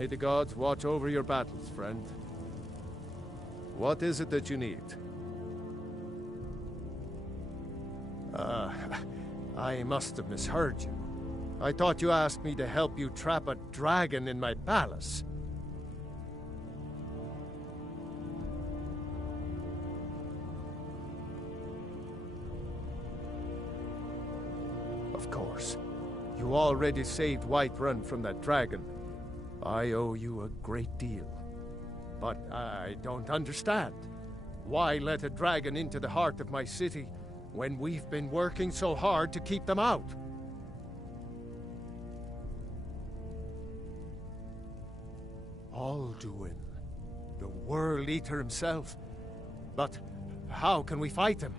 May the gods watch over your battles, friend. What is it that you need? I must have misheard you. I thought you asked me to help you trap a dragon in my palace. Of course. You already saved Whiterun from that dragon. I owe you a great deal. But I don't understand. Why let a dragon into the heart of my city when we've been working so hard to keep them out? Alduin, the World Eater himself. But how can we fight him?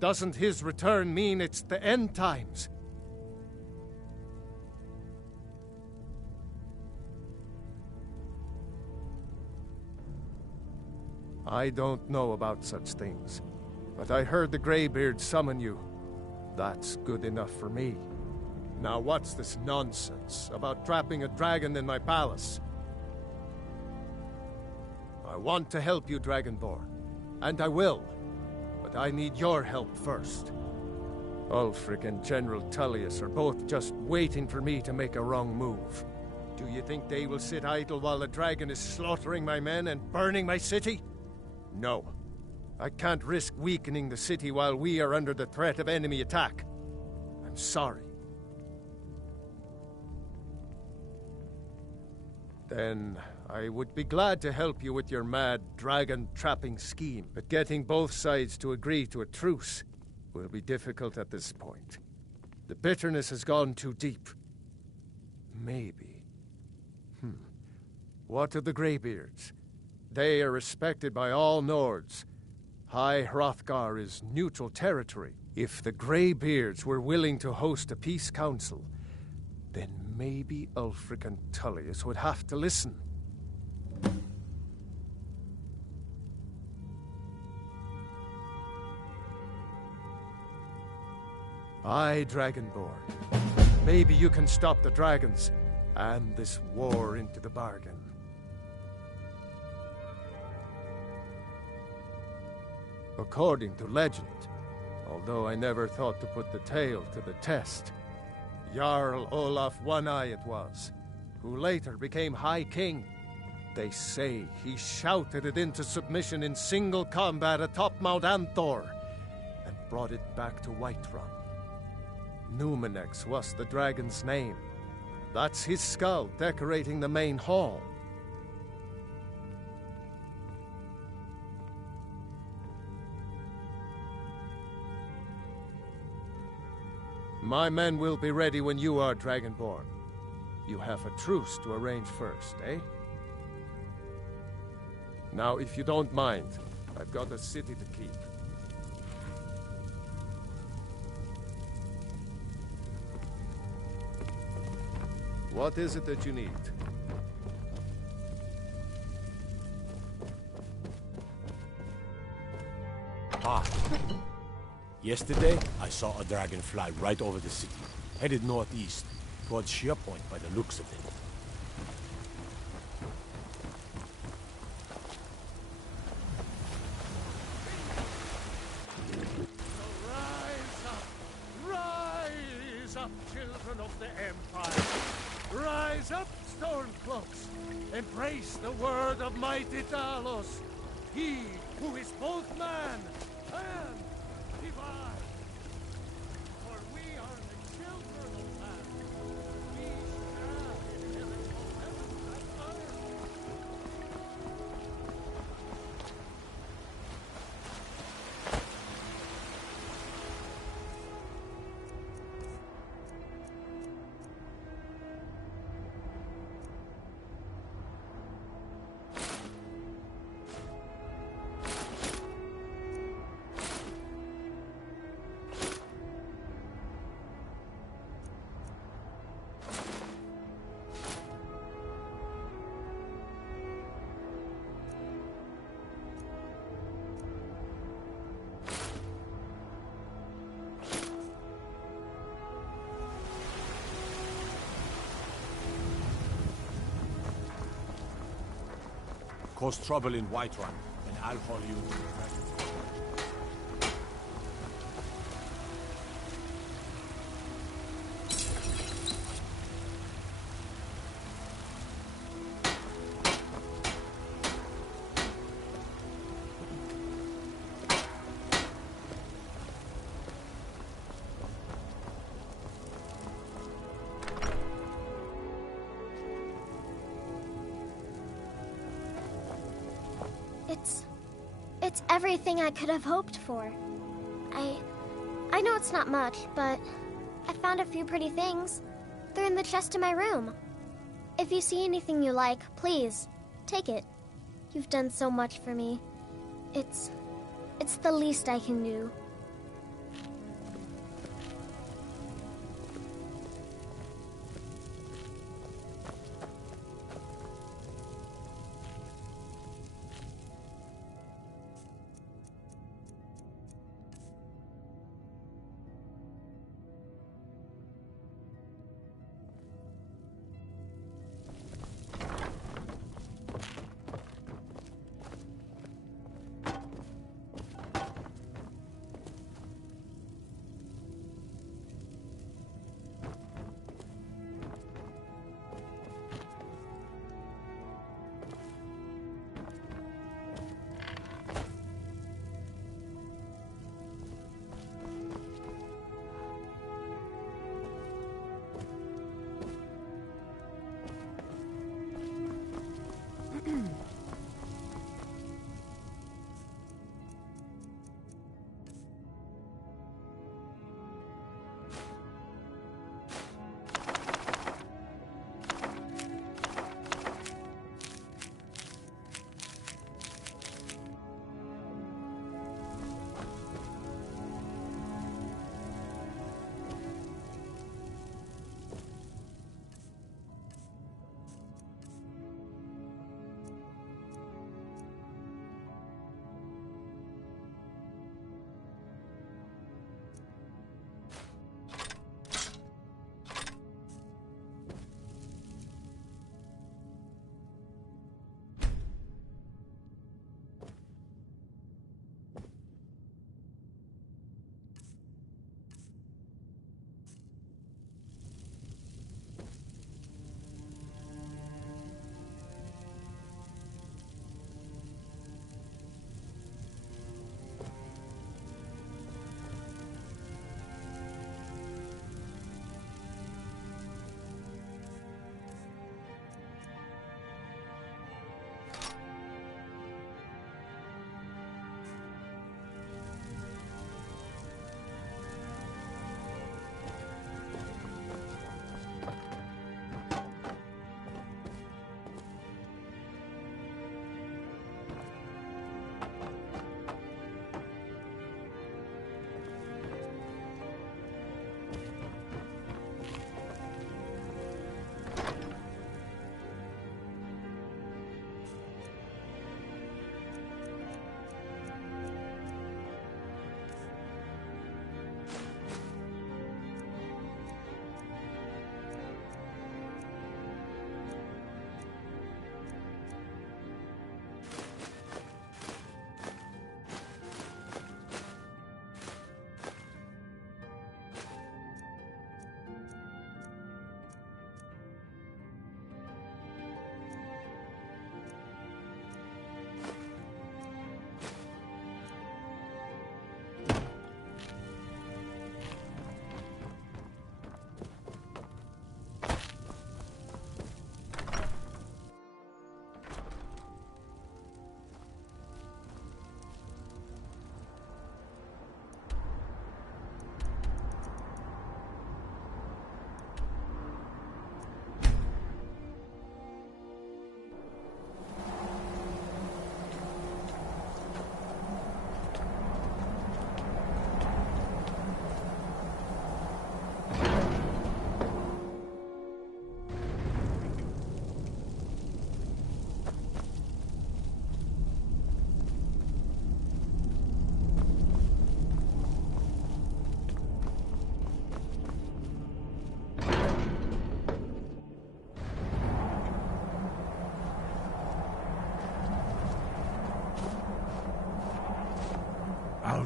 Doesn't his return mean it's the end times? I don't know about such things, but I heard the Greybeard summon you. That's good enough for me. Now what's this nonsense about trapping a dragon in my palace? I want to help you, Dragonborn, and I will, but I need your help first. Ulfric and General Tullius are both just waiting for me to make a wrong move. Do you think they will sit idle while the dragon is slaughtering my men and burning my city? No. I can't risk weakening the city while we are under the threat of enemy attack. I'm sorry. Then I would be glad to help you with your mad dragon-trapping scheme, but getting both sides to agree to a truce will be difficult at this point. The bitterness has gone too deep. Maybe. What of the Greybeards? They are respected by all Nords. High Hrothgar is neutral territory. If the Greybeards were willing to host a peace council, then maybe Ulfric and Tullius would have to listen. Aye, Dragonborn. Maybe you can stop the dragons, and this war into the bargain. According to legend, although I never thought to put the tale to the test, Jarl Olaf One-Eye it was, who later became High King. They say he shouted it into submission in single combat atop Mount Anthor, and brought it back to Whiterun. Numenex was the dragon's name. That's his skull decorating the main hall. My men will be ready when you are, Dragonborn. You have a truce to arrange first, eh? Now, if you don't mind, I've got a city to keep. What is it that you need? Ah. Yesterday, I saw a dragon fly right over the city, headed northeast, towards Sheerpoint by the looks of it. Rise up, children of the Empire! Rise up, Stormcloaks! Embrace the word of mighty Talos, he who is both man and divine! For we are the children of man. We shall inherit both heaven and earth. cause trouble in Whiterun, and I'll haul you into the dragon. It's everything I could have hoped for. I know it's not much, but I found a few pretty things. They're in the chest in my room. If you see anything you like, please, take it. You've done so much for me. It's the least I can do.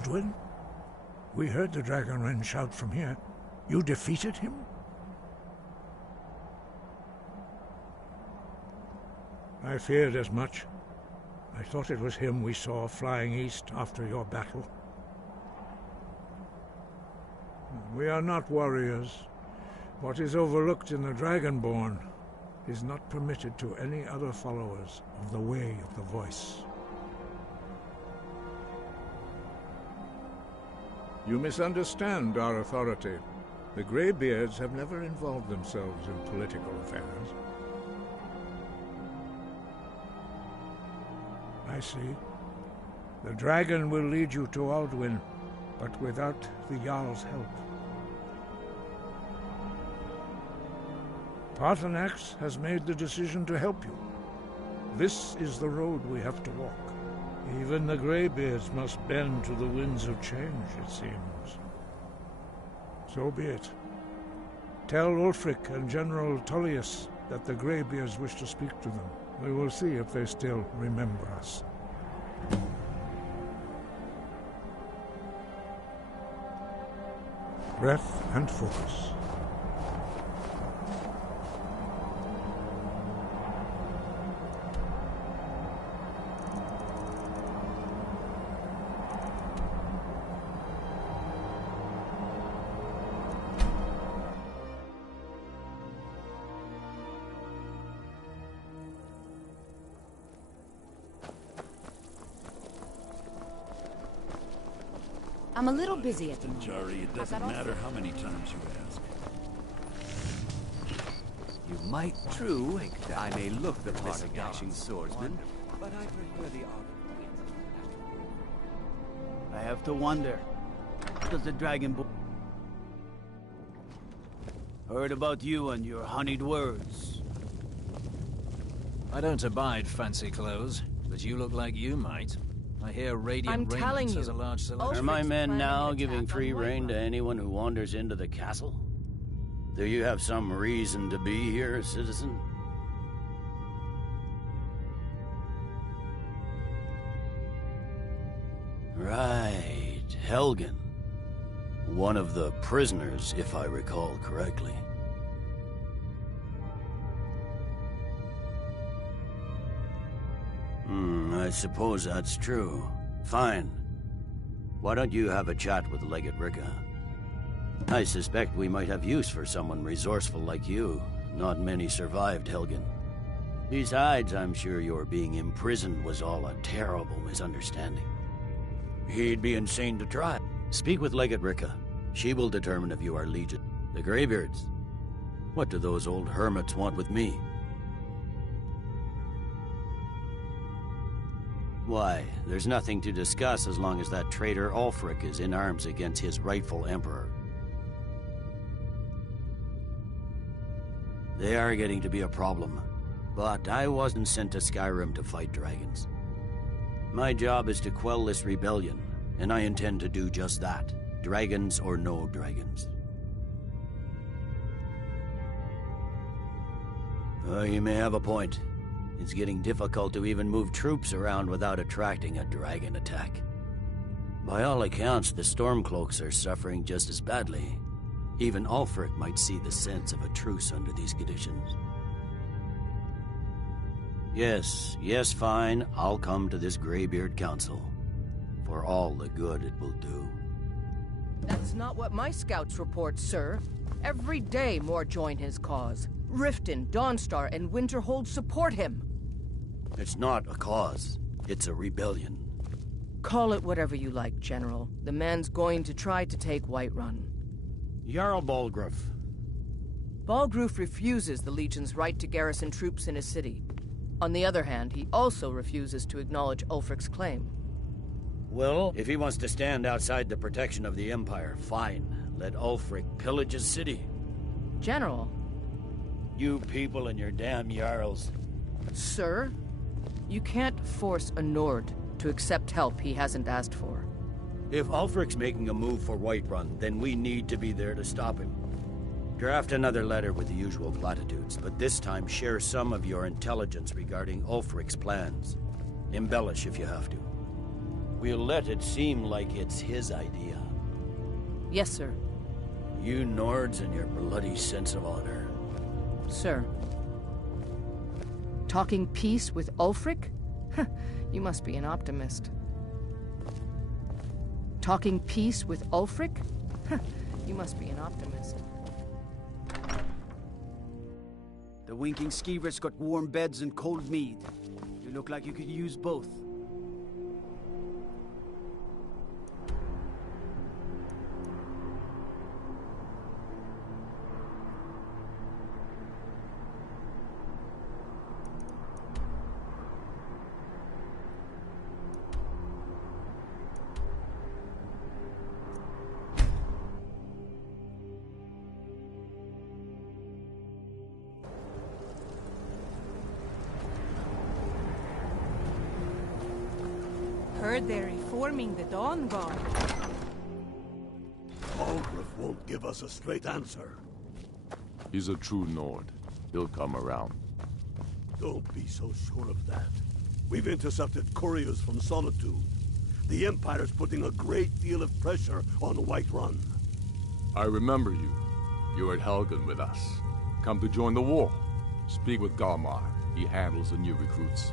Aldwin? We heard the Dragonren shout from here. You defeated him? I feared as much. I thought it was him we saw flying east after your battle. We are not warriors. What is overlooked in the Dragonborn is not permitted to any other followers of the Way of the Voice. You misunderstand our authority. The Greybeards have never involved themselves in political affairs. I see. The dragon will lead you to Aldwin, but without the Jarl's help. Paarthurnax has made the decision to help you. This is the road we have to walk. Even the Greybeards must bend to the winds of change, it seems. So be it. Tell Ulfric and General Tullius that the Greybeards wish to speak to them. We will see if they still remember us. Breath and focus. I'm a little busy at the moment. Jari, it doesn't matter how many times you ask. You might true. I may look the part of dashing swordsman, but I prefer the art of wit. I have to wonder. Does the Dragonborn heard about you and your honeyed words? I don't abide fancy clothes, but you look like you might. I hear Radiant Raiment has a large selection. Are my men now giving free rein to anyone who wanders into the castle? Do you have some reason to be here, citizen? Right, Helgen. One of the prisoners, if I recall correctly. I suppose that's true. Fine. Why don't you have a chat with Legate Ricka? I suspect we might have use for someone resourceful like you. Not many survived Helgen. Besides, I'm sure your being imprisoned was all a terrible misunderstanding. He'd be insane to try. Speak with Legate Ricka. She will determine if you are Legion. The Greybeards. What do those old hermits want with me? Why, there's nothing to discuss as long as that traitor Ulfric is in arms against his rightful emperor. They are getting to be a problem, but I wasn't sent to Skyrim to fight dragons. My job is to quell this rebellion, and I intend to do just that, dragons or no dragons. You may have a point. It's getting difficult to even move troops around without attracting a dragon attack. By all accounts, the Stormcloaks are suffering just as badly. Even Ulfric might see the sense of a truce under these conditions. Yes, fine. I'll come to this Greybeard Council. For all the good it will do. That's not what my scouts report, sir. Every day more join his cause. Riften, Dawnstar, and Winterhold support him. It's not a cause. It's a rebellion. Call it whatever you like, General. The man's going to try to take Whiterun. Jarl Balgruuf. Balgruuf refuses the Legion's right to garrison troops in his city. On the other hand, he also refuses to acknowledge Ulfric's claim. Well, if he wants to stand outside the protection of the Empire, fine. Let Ulfric pillage his city. General. You people and your damn Jarls. Sir? You can't force a Nord to accept help he hasn't asked for. If Ulfric's making a move for Whiterun, then we need to be there to stop him. Draft another letter with the usual platitudes, but this time share some of your intelligence regarding Ulfric's plans. Embellish if you have to. We'll let it seem like it's his idea. Yes, sir. You Nords and your bloody sense of honor. Sir. Talking peace with Ulfric? You must be an optimist. Talking peace with Ulfric? You must be an optimist. The winking skeever's got warm beds and cold mead. You look like you could use both. Heard they're reforming the Dawn Guard. Algrif won't give us a straight answer. He's a true Nord. He'll come around. Don't be so sure of that. We've intercepted couriers from Solitude. The Empire's putting a great deal of pressure on Whiterun. I remember you. You were at Helgen with us. Come to join the war. Speak with Galmar. He handles the new recruits.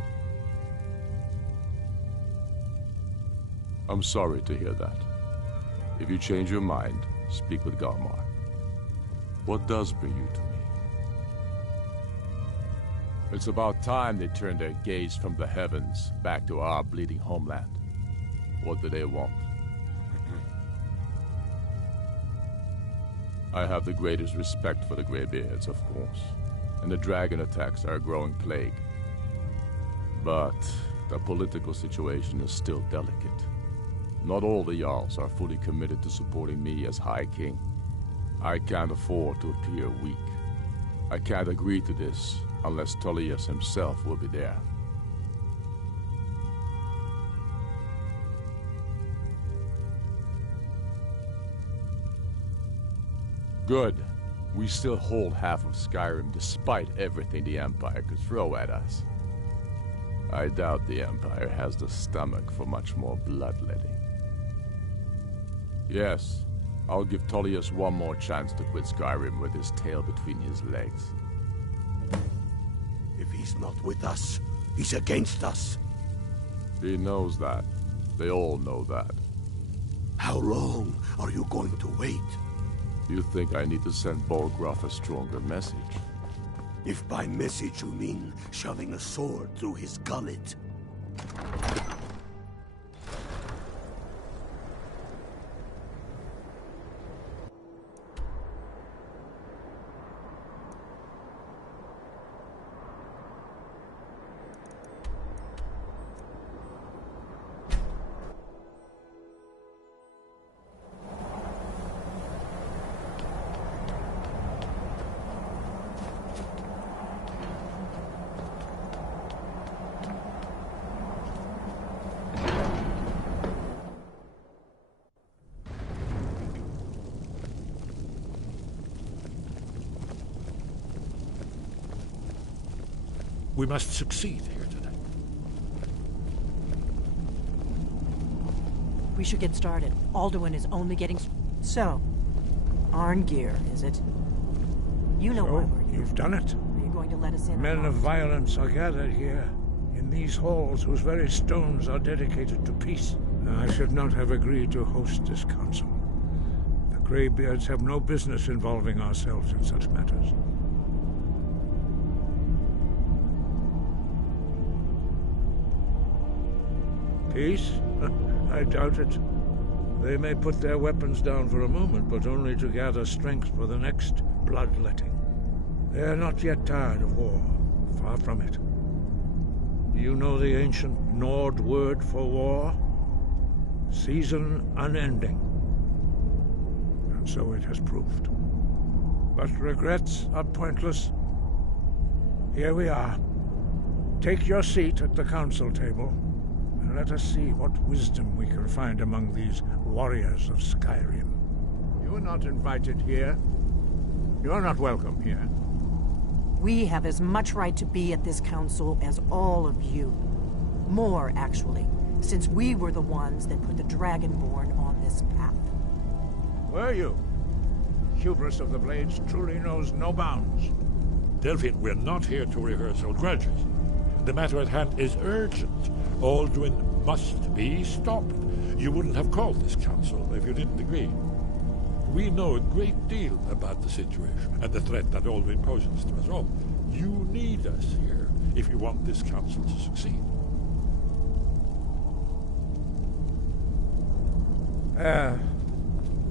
I'm sorry to hear that. If you change your mind, speak with Galmar. What does bring you to me? It's about time they turned their gaze from the heavens back to our bleeding homeland. What do they want? I have the greatest respect for the Greybeards, of course, and the dragon attacks are a growing plague. But the political situation is still delicate. Not all the Jarls are fully committed to supporting me as High King. I can't afford to appear weak. I can't agree to this unless Tullius himself will be there. Good. We still hold half of Skyrim despite everything the Empire could throw at us. I doubt the Empire has the stomach for much more bloodletting. Yes, I'll give Tullius one more chance to quit Skyrim with his tail between his legs. If he's not with us, he's against us. He knows that. They all know that. How long are you going to wait? You think I need to send Bolgraf a stronger message? If by message you mean shoving a sword through his gullet. We must succeed here today. We should get started. Alduin is only getting... So, Arngeir, is it? You know why we're here. You've done it. Are you going to let us in? Men of violence are gathered here, in these halls whose very stones are dedicated to peace. I should not have agreed to host this council. The Greybeards have no business involving ourselves in such matters. Peace? I doubt it. They may put their weapons down for a moment, but only to gather strength for the next bloodletting. They are not yet tired of war. Far from it. Do you know the ancient Nord word for war? Season unending. And so it has proved. But regrets are pointless. Here we are. Take your seat at the council table. Let us see what wisdom we can find among these warriors of Skyrim. You are not invited here. You are not welcome here. We have as much right to be at this council as all of you. More, actually. since we were the ones that put the Dragonborn on this path. Were you? Hubris of the Blades truly knows no bounds. Delphine, we're not here to rehearse old grudges. The matter at hand is urgent. Alduin must be stopped. You wouldn't have called this council if you didn't agree. We know a great deal about the situation and the threat that Alduin poses to us all. You need us here if you want this council to succeed.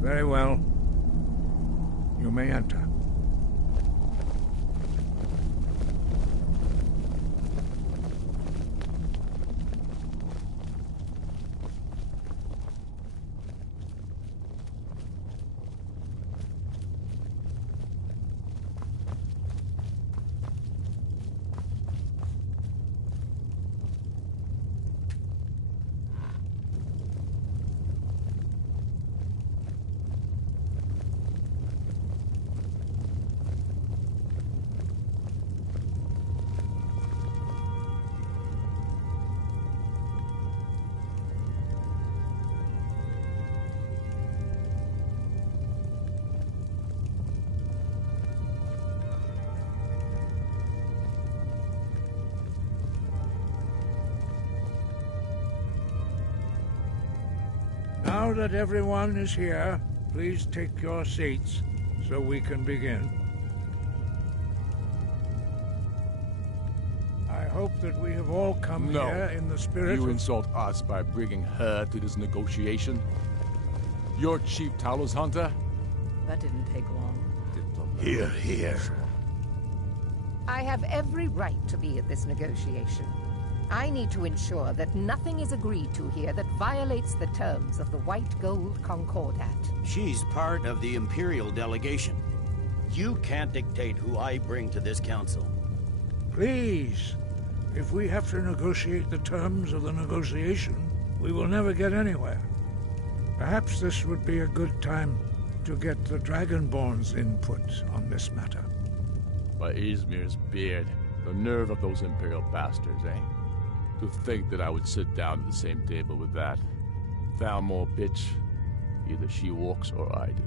Very well. You may enter. Now that everyone is here, please take your seats so we can begin. I hope that we have all come here in the spirit You of... insult us by bringing her to this negotiation? You're Chief Talos Hunter? That didn't take long. Here, here. I have every right to be at this negotiation. I need to ensure that nothing is agreed to here that violates the terms of the White Gold Concordat. She's part of the Imperial delegation. You can't dictate who I bring to this council. Please, if we have to negotiate the terms of the negotiation, we will never get anywhere. Perhaps this would be a good time to get the Dragonborn's input on this matter. By Izmir's beard, the nerve of those Imperial bastards, eh? To think that I would sit down at the same table with that Thalmor bitch. Either she walks or I do.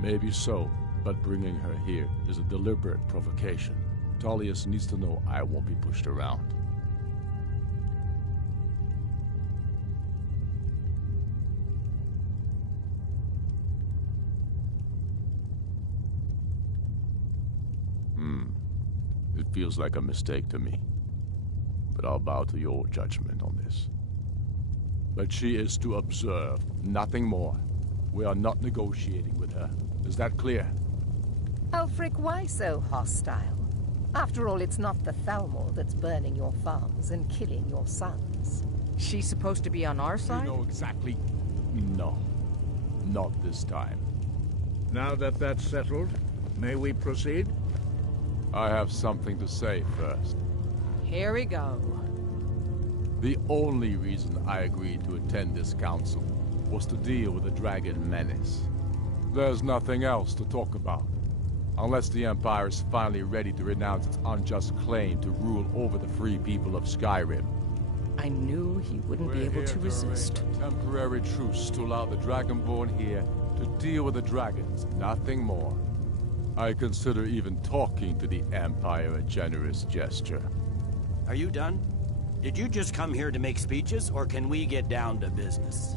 Maybe so, but bringing her here is a deliberate provocation. Tullius needs to know I won't be pushed around. It feels like a mistake to me, but I'll bow to your judgment on this. But she is to observe, nothing more. We are not negotiating with her. Is that clear? Ulfric, why so hostile? After all, it's not the Thalmor that's burning your farms and killing your sons. She's supposed to be on our side? You know exactly... No. Not this time. Now that that's settled, may we proceed? I have something to say first. Here we go. The only reason I agreed to attend this council was to deal with the dragon menace. There's nothing else to talk about. Unless the Empire is finally ready to renounce its unjust claim to rule over the free people of Skyrim. I knew he wouldn't be able to resist. A temporary truce to allow the Dragonborn here to deal with the dragons, nothing more. I consider even talking to the Empire a generous gesture. Are you done? Did you just come here to make speeches, or can we get down to business?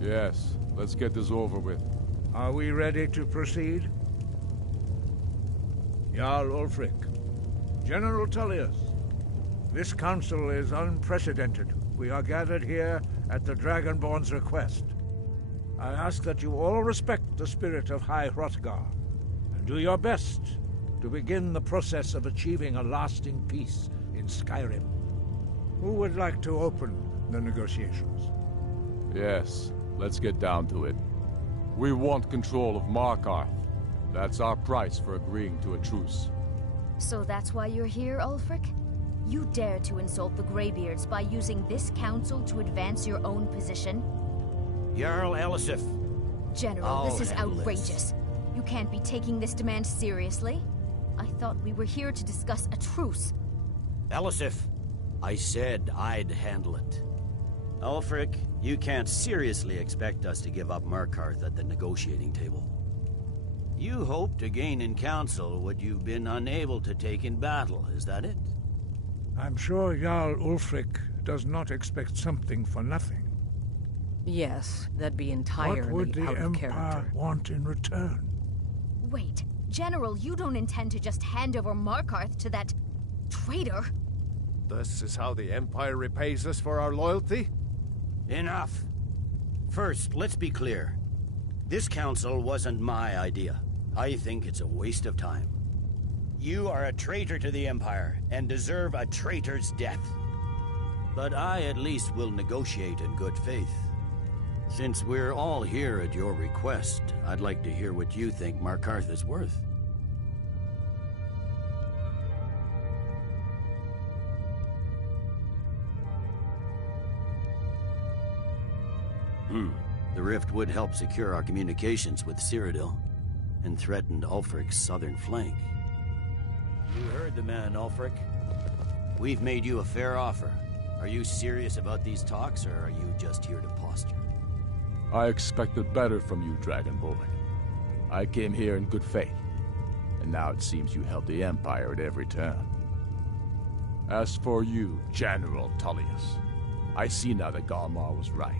Yes, let's get this over with. Are we ready to proceed? Jarl Ulfric, General Tullius, this council is unprecedented. We are gathered here at the Dragonborn's request. I ask that you all respect the spirit of High Hrothgar, and do your best to begin the process of achieving a lasting peace in Skyrim. Who would like to open the negotiations? Yes, let's get down to it. We want control of Markarth. That's our price for agreeing to a truce. So that's why you're here, Ulfric? You dare to insult the Greybeards by using this council to advance your own position? Jarl Elisif. General, this is outrageous. You can't be taking this demand seriously. I thought we were here to discuss a truce. Elisif, I said I'd handle it. Ulfric, you can't seriously expect us to give up Markarth at the negotiating table. You hope to gain in council what you've been unable to take in battle, is that it? I'm sure Jarl Ulfric does not expect something for nothing. Yes, that'd be entirely What would the out of Empire character. want in return? Wait, General, you don't intend to just hand over Markarth to that traitor? This is how the Empire repays us for our loyalty? Enough. First, let's be clear. This council wasn't my idea. I think it's a waste of time. You are a traitor to the Empire, and deserve a traitor's death. But I at least will negotiate in good faith. Since we're all here at your request, I'd like to hear what you think Markarth is worth. The rift would help secure our communications with Cyrodiil, and threatened Ulfric's southern flank. You heard the man, Ulfric. We've made you a fair offer. Are you serious about these talks, or are you just here to posture? I expected better from you, Dragonborn. I came here in good faith, and now it seems you help the Empire at every turn. As for you, General Tullius, I see now that Galmar was right.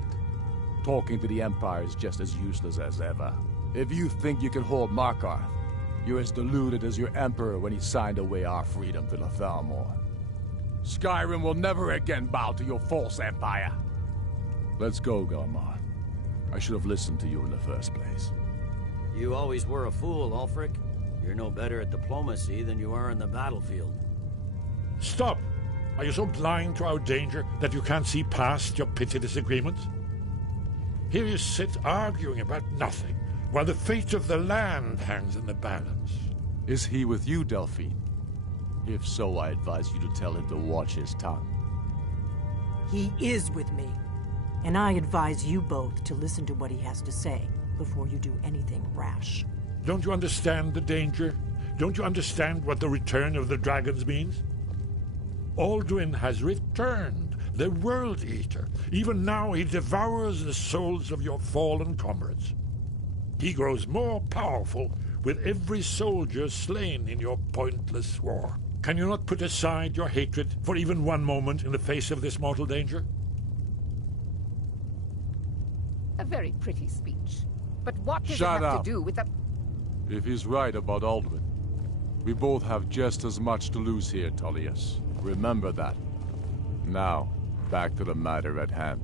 Talking to the Empire is just as useless as ever. If you think you can hold Markarth, you're as deluded as your Emperor when he signed away our freedom to the Thalmor. Skyrim will never again bow to your false empire. Let's go, Galmar. I should have listened to you in the first place. You always were a fool, Ulfric. You're no better at diplomacy than you are in the battlefield. Stop! Are you so blind to our danger that you can't see past your petty disagreements? Here you sit arguing about nothing, while the fate of the land hangs in the balance. Is he with you, Delphine? If so, I advise you to tell him to watch his tongue. He is with me. And I advise you both to listen to what he has to say before you do anything rash. Don't you understand the danger? Don't you understand what the return of the dragons means? Alduin has returned, the World Eater. Even now he devours the souls of your fallen comrades. He grows more powerful with every soldier slain in your pointless war. Can you not put aside your hatred for even one moment in the face of this mortal danger? A very pretty speech. But what does Shut it have up. to do with the... If he's right about Alduin, we both have just as much to lose here, Tullius. Remember that. Now, back to the matter at hand.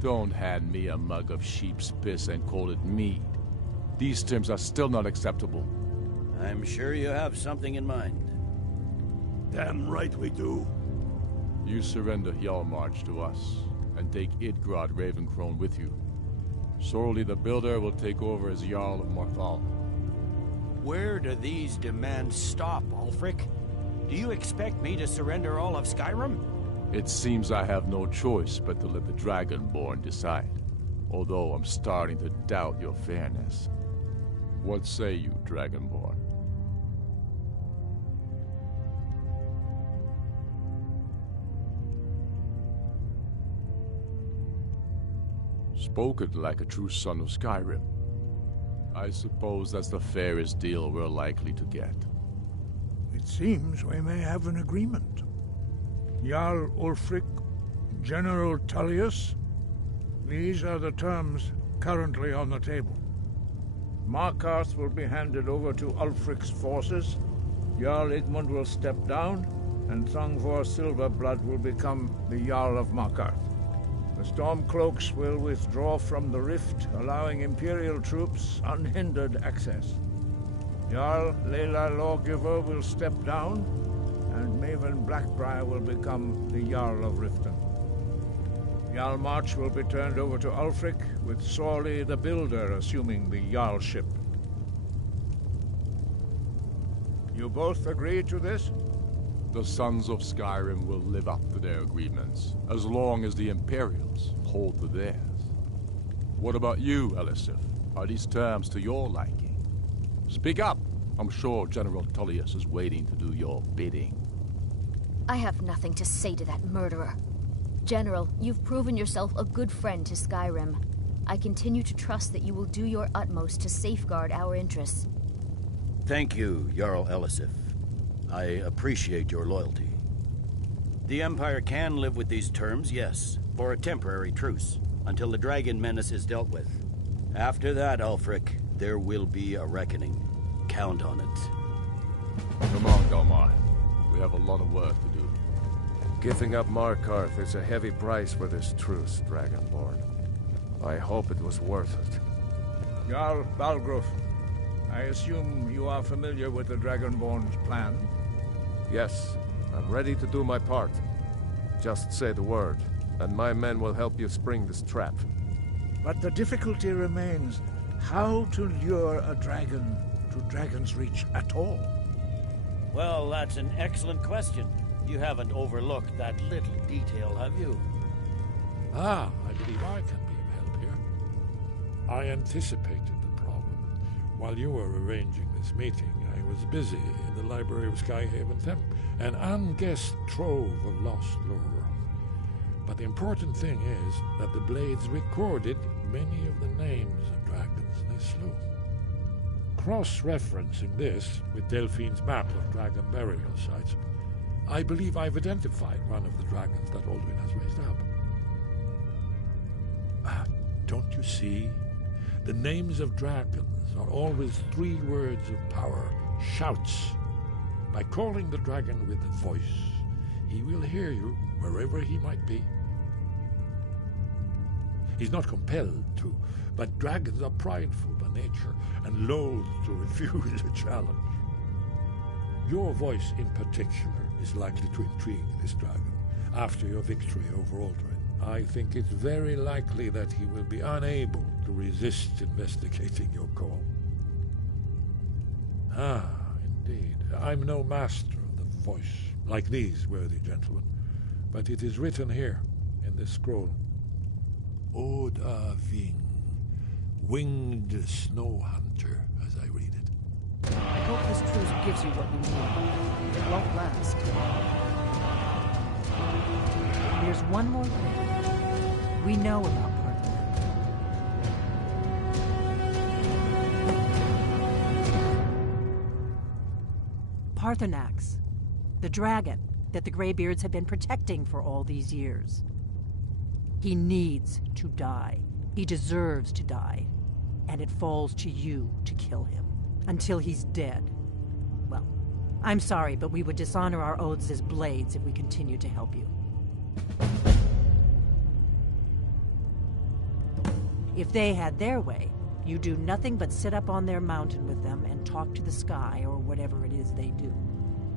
Don't hand me a mug of sheep's piss and call it mead. These terms are still not acceptable. I'm sure you have something in mind. Damn right we do. You surrender Hjalmarch to us, and take Idgrod Ravencrone with you. Sorli the Builder will take over as Jarl of Morthal. Where do these demands stop, Ulfric? Do you expect me to surrender all of Skyrim? It seems I have no choice but to let the Dragonborn decide, although I'm starting to doubt your fairness. What say you, Dragonborn? Spoken like a true son of Skyrim. I suppose that's the fairest deal we're likely to get. It seems we may have an agreement. Jarl Ulfric, General Tullius, these are the terms currently on the table. Markarth will be handed over to Ulfric's forces, Jarl Igmund will step down, and Thongvor Silverblood will become the Jarl of Markarth. The Stormcloaks will withdraw from the rift, allowing Imperial troops unhindered access. Jarl Layla Lawgiver will step down, and Maven Blackbriar will become the Jarl of Riften. Hjalmarch will be turned over to Ulfric, with Sorli the Builder assuming the Jarlship. You both agree to this? The Sons of Skyrim will live up to their agreements, as long as the Imperials hold to theirs. What about you, Elisif? Are these terms to your liking? Speak up! I'm sure General Tullius is waiting to do your bidding. I have nothing to say to that murderer. General, you've proven yourself a good friend to Skyrim. I continue to trust that you will do your utmost to safeguard our interests. Thank you, Jarl Elisif. I appreciate your loyalty. The Empire can live with these terms, yes, for a temporary truce, until the dragon menace is dealt with. After that, Ulfric, there will be a reckoning. Count on it. Come on, Galmar. We have a lot of work to do. Giving up Markarth is a heavy price for this truce, Dragonborn. I hope it was worth it. Jarl Balgruuf, I assume you are familiar with the Dragonborn's plan? Yes, I'm ready to do my part. Just say the word, and my men will help you spring this trap. But the difficulty remains how to lure a dragon to Dragon's Reach at all. Well, that's an excellent question. You haven't overlooked that little detail, have you? Ah, I believe I can be of help here. I anticipated the problem. While you were arranging this meeting, I was busy in the library of Skyhaven Temp, an unguessed trove of lost lore. But the important thing is that the Blades recorded many of the names of dragons they slew. Cross-referencing this with Delphine's map of dragon burial sites, I believe I've identified one of the dragons that Alduin has raised up. Don't you see? The names of dragons are always 3 words of power, shouts. By calling the dragon with a voice, he will hear you wherever he might be. He's not compelled to, but dragons are prideful by nature and loath to refuse a challenge. Your voice in particular is likely to intrigue this dragon after your victory over Alduin. I think it's very likely that he will be unable to resist investigating your call. Ah, indeed. I'm no master of the voice, like these worthy gentlemen, but it is written here in this scroll. Oda Ving, winged snow hunter, as I read it. I hope this truce gives you what you need. It won't last. There's one more thing. We know about Parthenax, the dragon that the Greybeards have been protecting for all these years. He needs to die. He deserves to die. And it falls to you to kill him. Until he's dead. Well, I'm sorry, but we would dishonor our oaths as Blades if we continue to help you. If they had their way, you do nothing but sit up on their mountain with them and talk to the sky or whatever it is they do.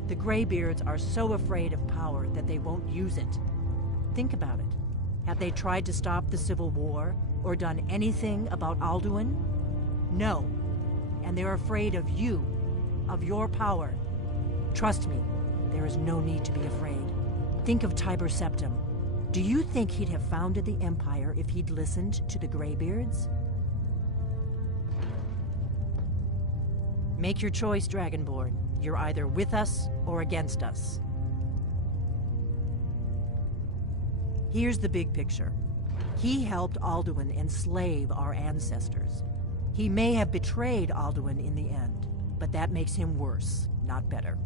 The Greybeards are so afraid of power that they won't use it. Think about it. Have they tried to stop the Civil War or done anything about Alduin? No. And they're afraid of you, of your power. Trust me, there is no need to be afraid. Think of Tiber Septim. Do you think he'd have founded the Empire if he'd listened to the Greybeards? Make your choice, Dragonborn. You're either with us or against us. Here's the big picture. He helped Alduin enslave our ancestors. He may have betrayed Alduin in the end, but that makes him worse, not better.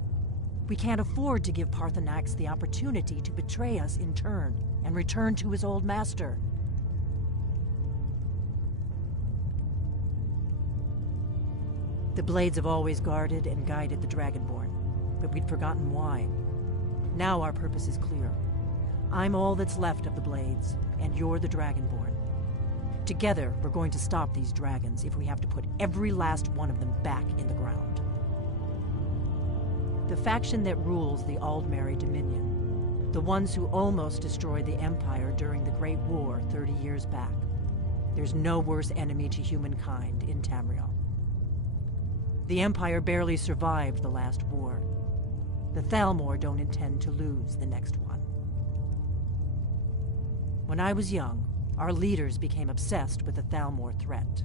We can't afford to give Parthenax the opportunity to betray us in turn and return to his old master. The Blades have always guarded and guided the Dragonborn, but we'd forgotten why. Now our purpose is clear. I'm all that's left of the Blades, and you're the Dragonborn. Together, we're going to stop these dragons if we have to put every last one of them back in the ground. The faction that rules the Aldmeri Dominion, the ones who almost destroyed the Empire during the Great War 30 years back. There's no worse enemy to humankind in Tamriel. The Empire barely survived the last war. The Thalmor don't intend to lose the next one. When I was young, our leaders became obsessed with the Thalmor threat.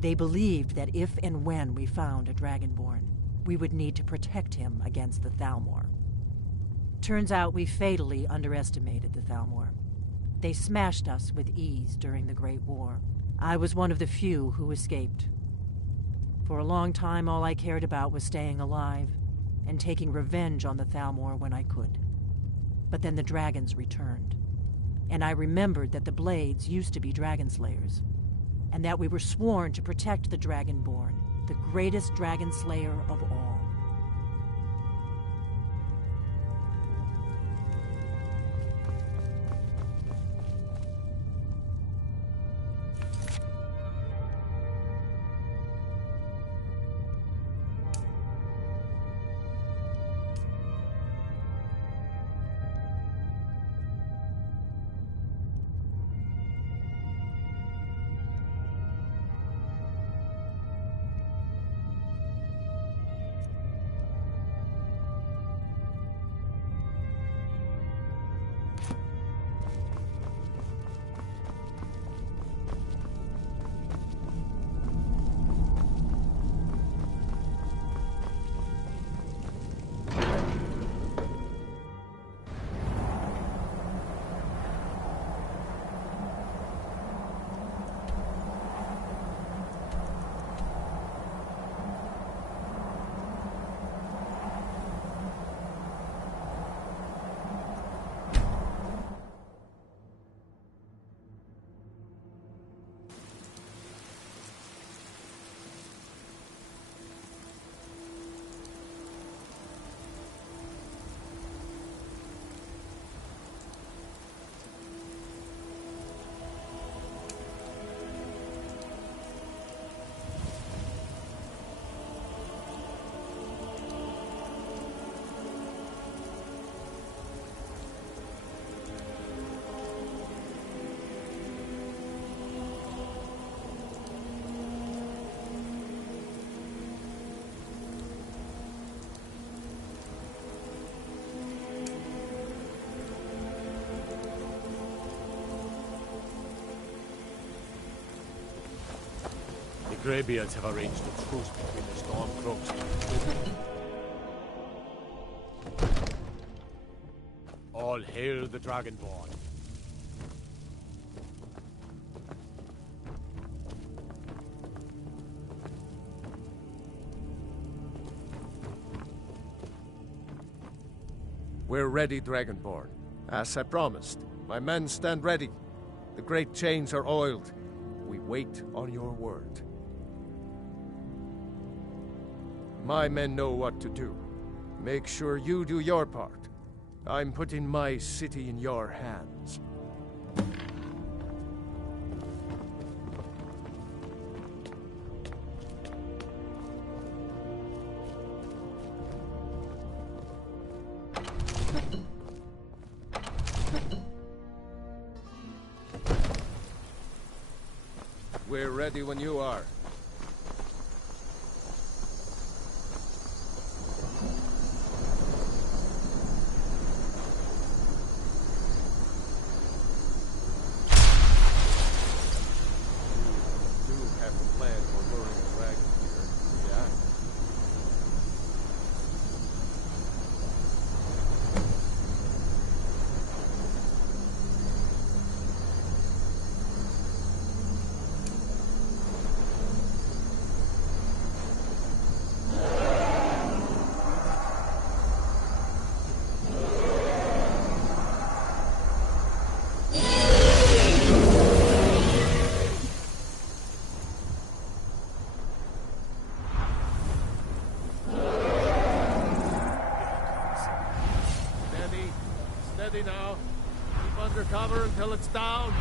They believed that if and when we found a Dragonborn, we would need to protect him against the Thalmor. Turns out we fatally underestimated the Thalmor. They smashed us with ease during the Great War. I was one of the few who escaped. For a long time, all I cared about was staying alive and taking revenge on the Thalmor when I could. But then the dragons returned, and I remembered that the Blades used to be dragon slayers, and that we were sworn to protect the Dragonborn, the greatest dragon slayer of all. The Greybeards have arranged a truce between the Stormcloaks and all hail the Dragonborn. We're ready, Dragonborn. As I promised, my men stand ready. The great chains are oiled. We wait on your word. My men know what to do. Make sure you do your part. I'm putting my city in your hands. We're ready when you are. Now. Keep under cover until it's down.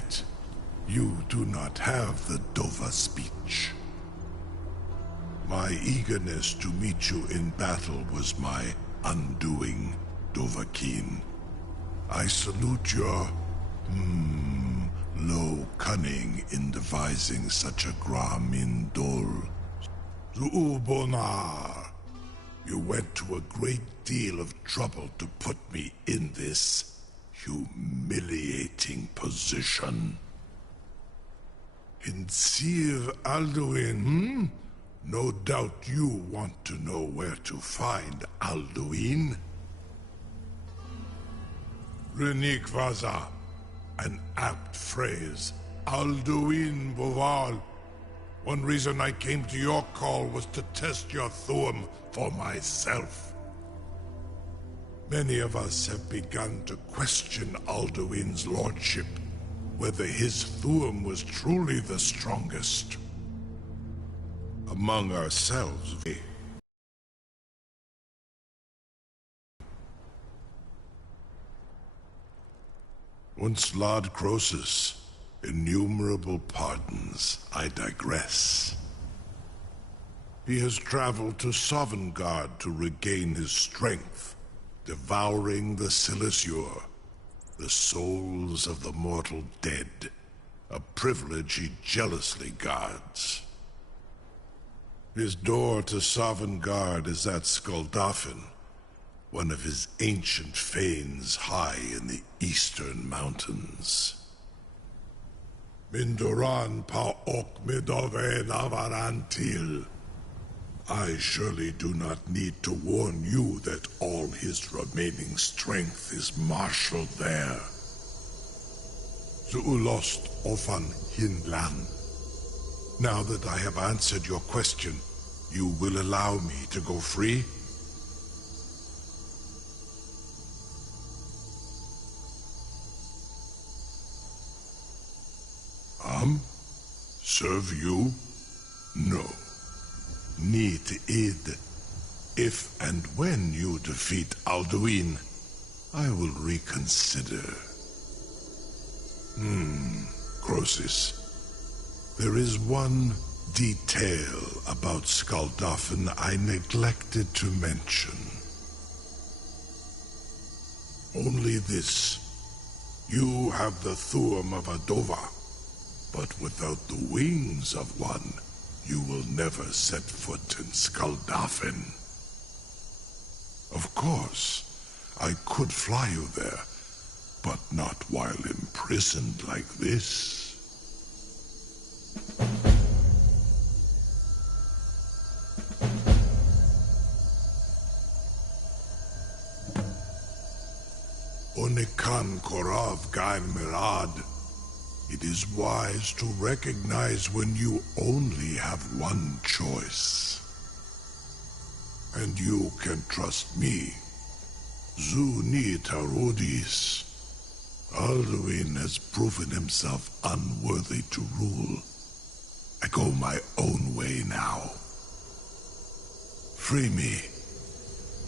yet. You do not have the Dova speech. My eagerness to meet you in battle was my undoing, Dovahkiin. I salute your, low cunning in devising such a Gramin Dol. Zuubonar, you went to a great deal of trouble to put me in this humiliating position. In Sir Alduin, No doubt you want to know where to find Alduin. Renik Vaza, an apt phrase. Alduin Boval. One reason I came to your call was to test your Thuum for myself. Many of us have begun to question Alduin's lordship, whether his Thuum was truly the strongest. Among ourselves, once Lord Croesus, innumerable pardons, I digress. He has traveled to Sovngarde to regain his strength, devouring the Silesure, the souls of the mortal dead, a privilege he jealously guards. His door to Sovngarde is at Skuldafn, one of his ancient fanes high in the eastern mountains. Mindoran pa ok midove navarantil. I surely do not need to warn you that all his remaining strength is marshaled there. Zuulost ofan hinlan. Now that I have answered your question, you will allow me to go free? Serve you? No. Need id. If and when you defeat Alduin, I will reconsider. Croesus. There is one detail about Skuldafn I neglected to mention. Only this. You have the Thuum of a Dova, but without the wings of one, you will never set foot in Skuldafn. Of course, I could fly you there, but not while imprisoned like this. Onikan Korav Gair Mirad. It is wise to recognize when you only have one choice. And you can trust me. Zuni Tarudis. Alduin has proven himself unworthy to rule. I go my own way now. Free me,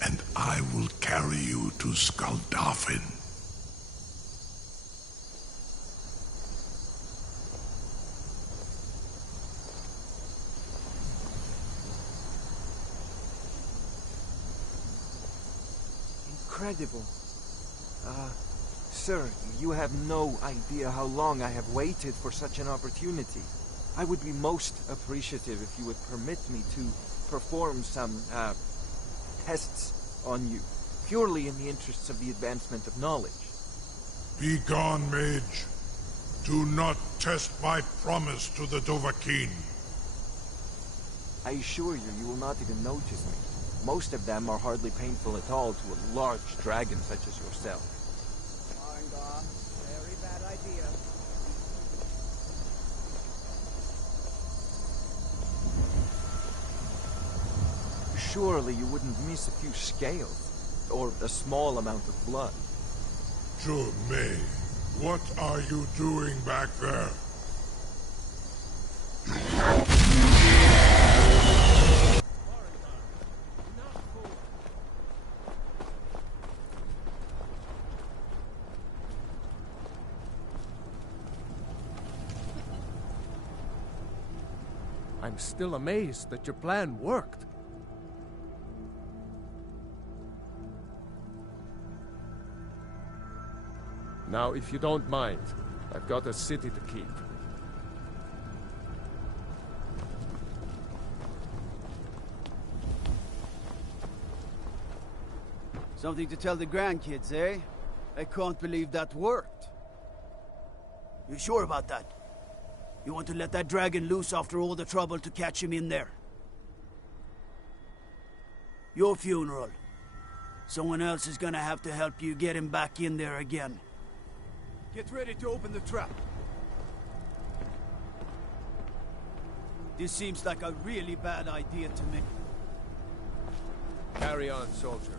and I will carry you to Skuldafn. Incredible. Sir, you have no idea how long I have waited for such an opportunity. I would be most appreciative if you would permit me to perform some, tests on you, purely in the interests of the advancement of knowledge. Be gone, mage. Do not test my promise to the Dovahkiin. I assure you, you will not even notice me. Most of them are hardly painful at all to a large dragon such as yourself. Very bad idea. Surely you wouldn't miss a few scales, or a small amount of blood. May, what are you doing back there? I'm still amazed that your plan worked. Now, if you don't mind, I've got a city to keep. Something to tell the grandkids, eh? I can't believe that worked. You sure about that? You want to let that dragon loose after all the trouble to catch him in there? Your funeral. Someone else is gonna have to help you get him back in there again. Get ready to open the trap. This seems like a really bad idea to me. Carry on, soldier.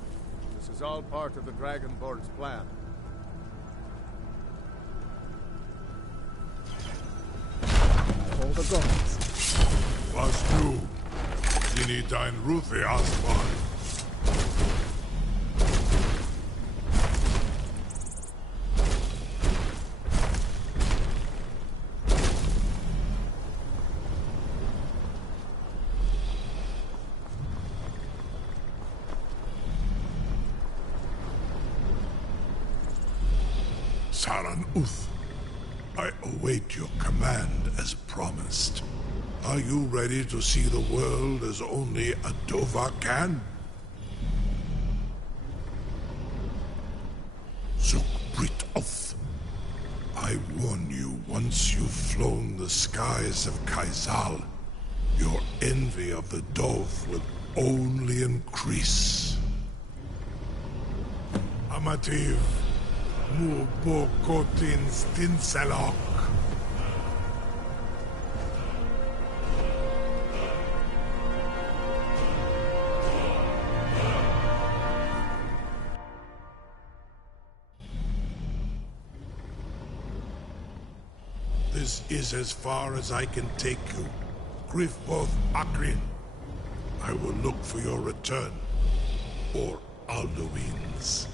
This is all part of the Dragonborn's plan. All the gods. Was du? Sie nie dein Rufe Asphalt. Saran Uth, I await your command as promised. Are you ready to see the world as only a Dova can? Zukbrit Oth, I warn you, once you've flown the skies of Kaizal, your envy of the Dove will only increase. Amativ, Mubokotin Stinselok. This is as far as I can take you. Grifboth Akrin. I will look for your return. Or Alduin's.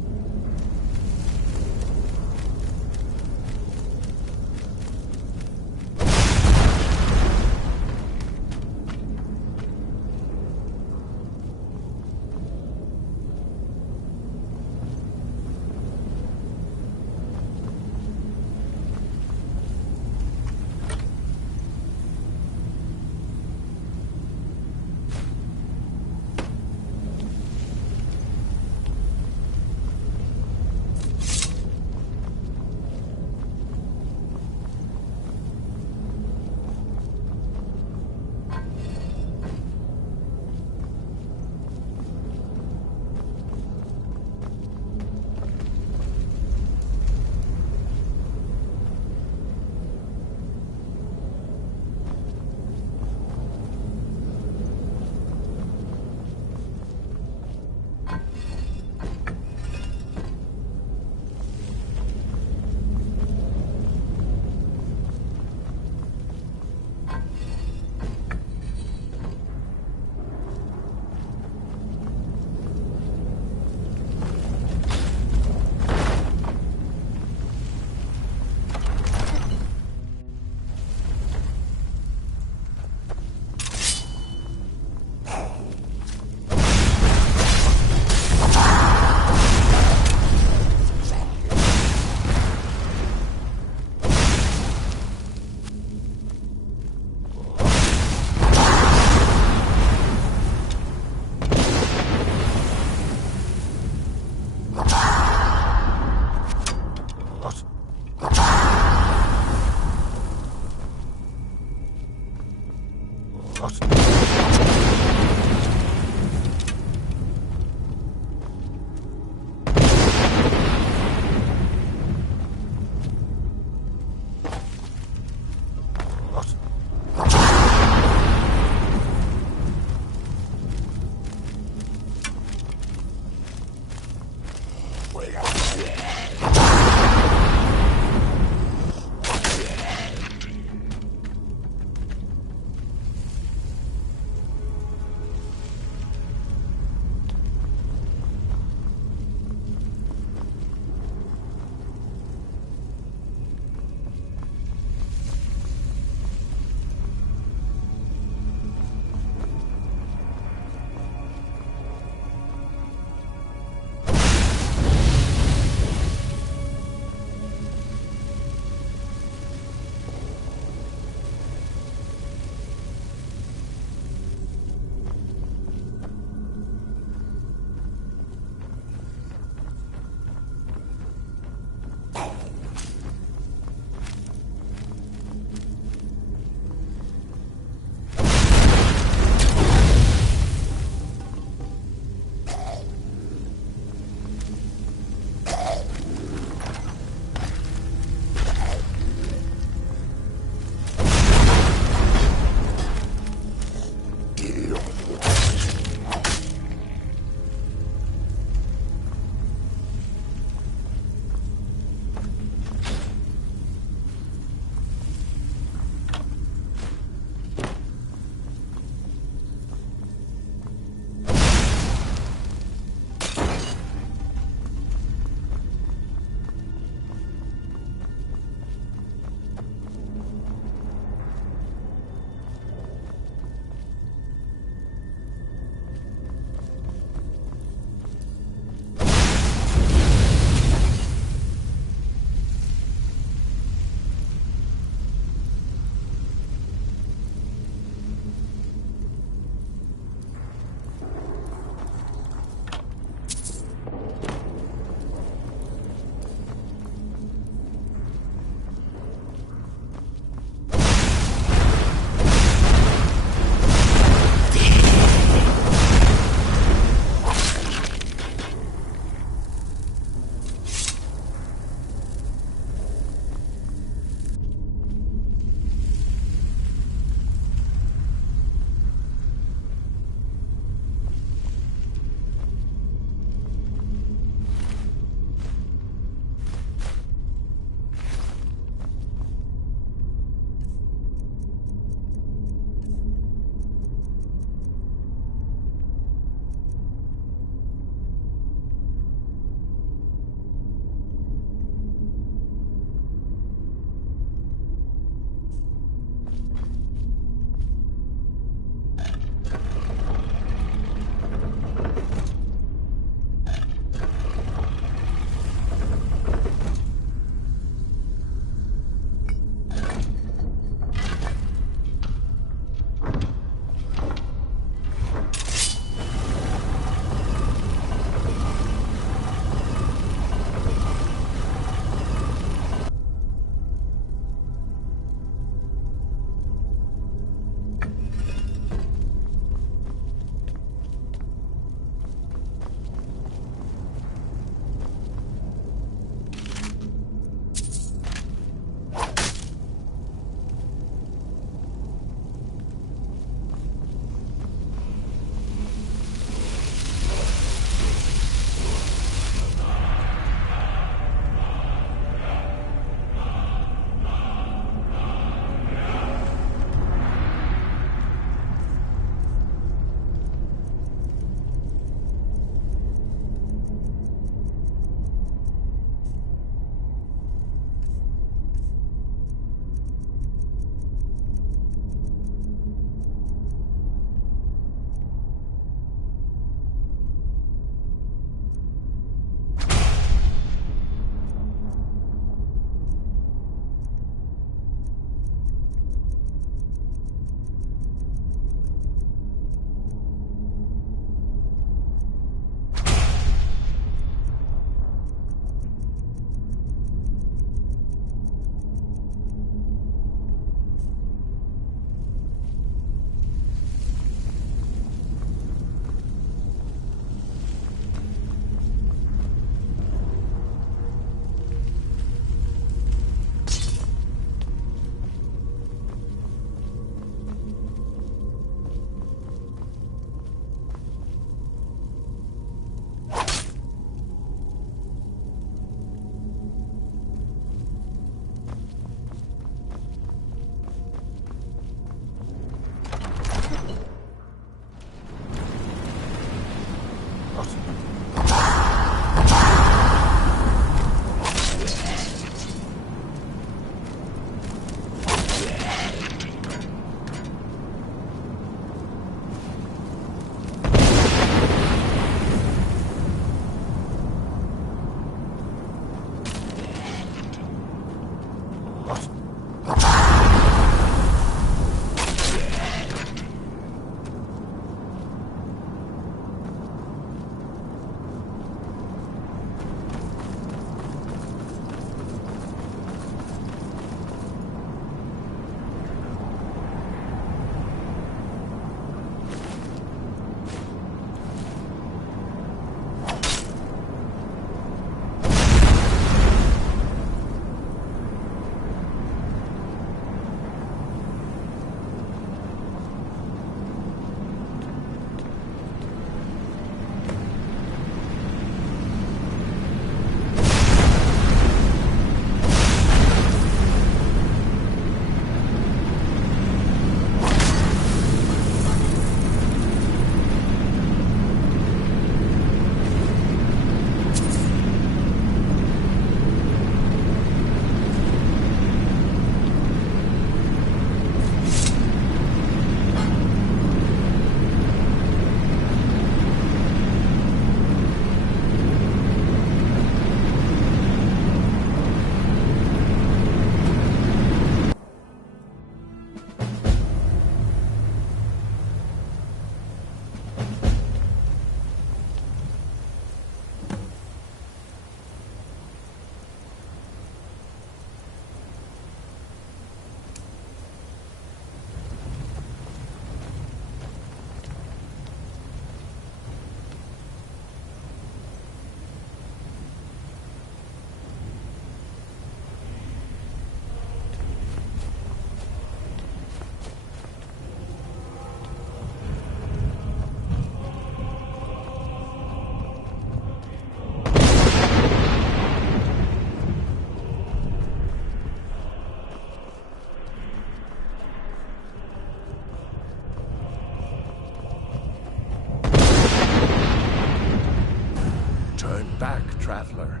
Traveler.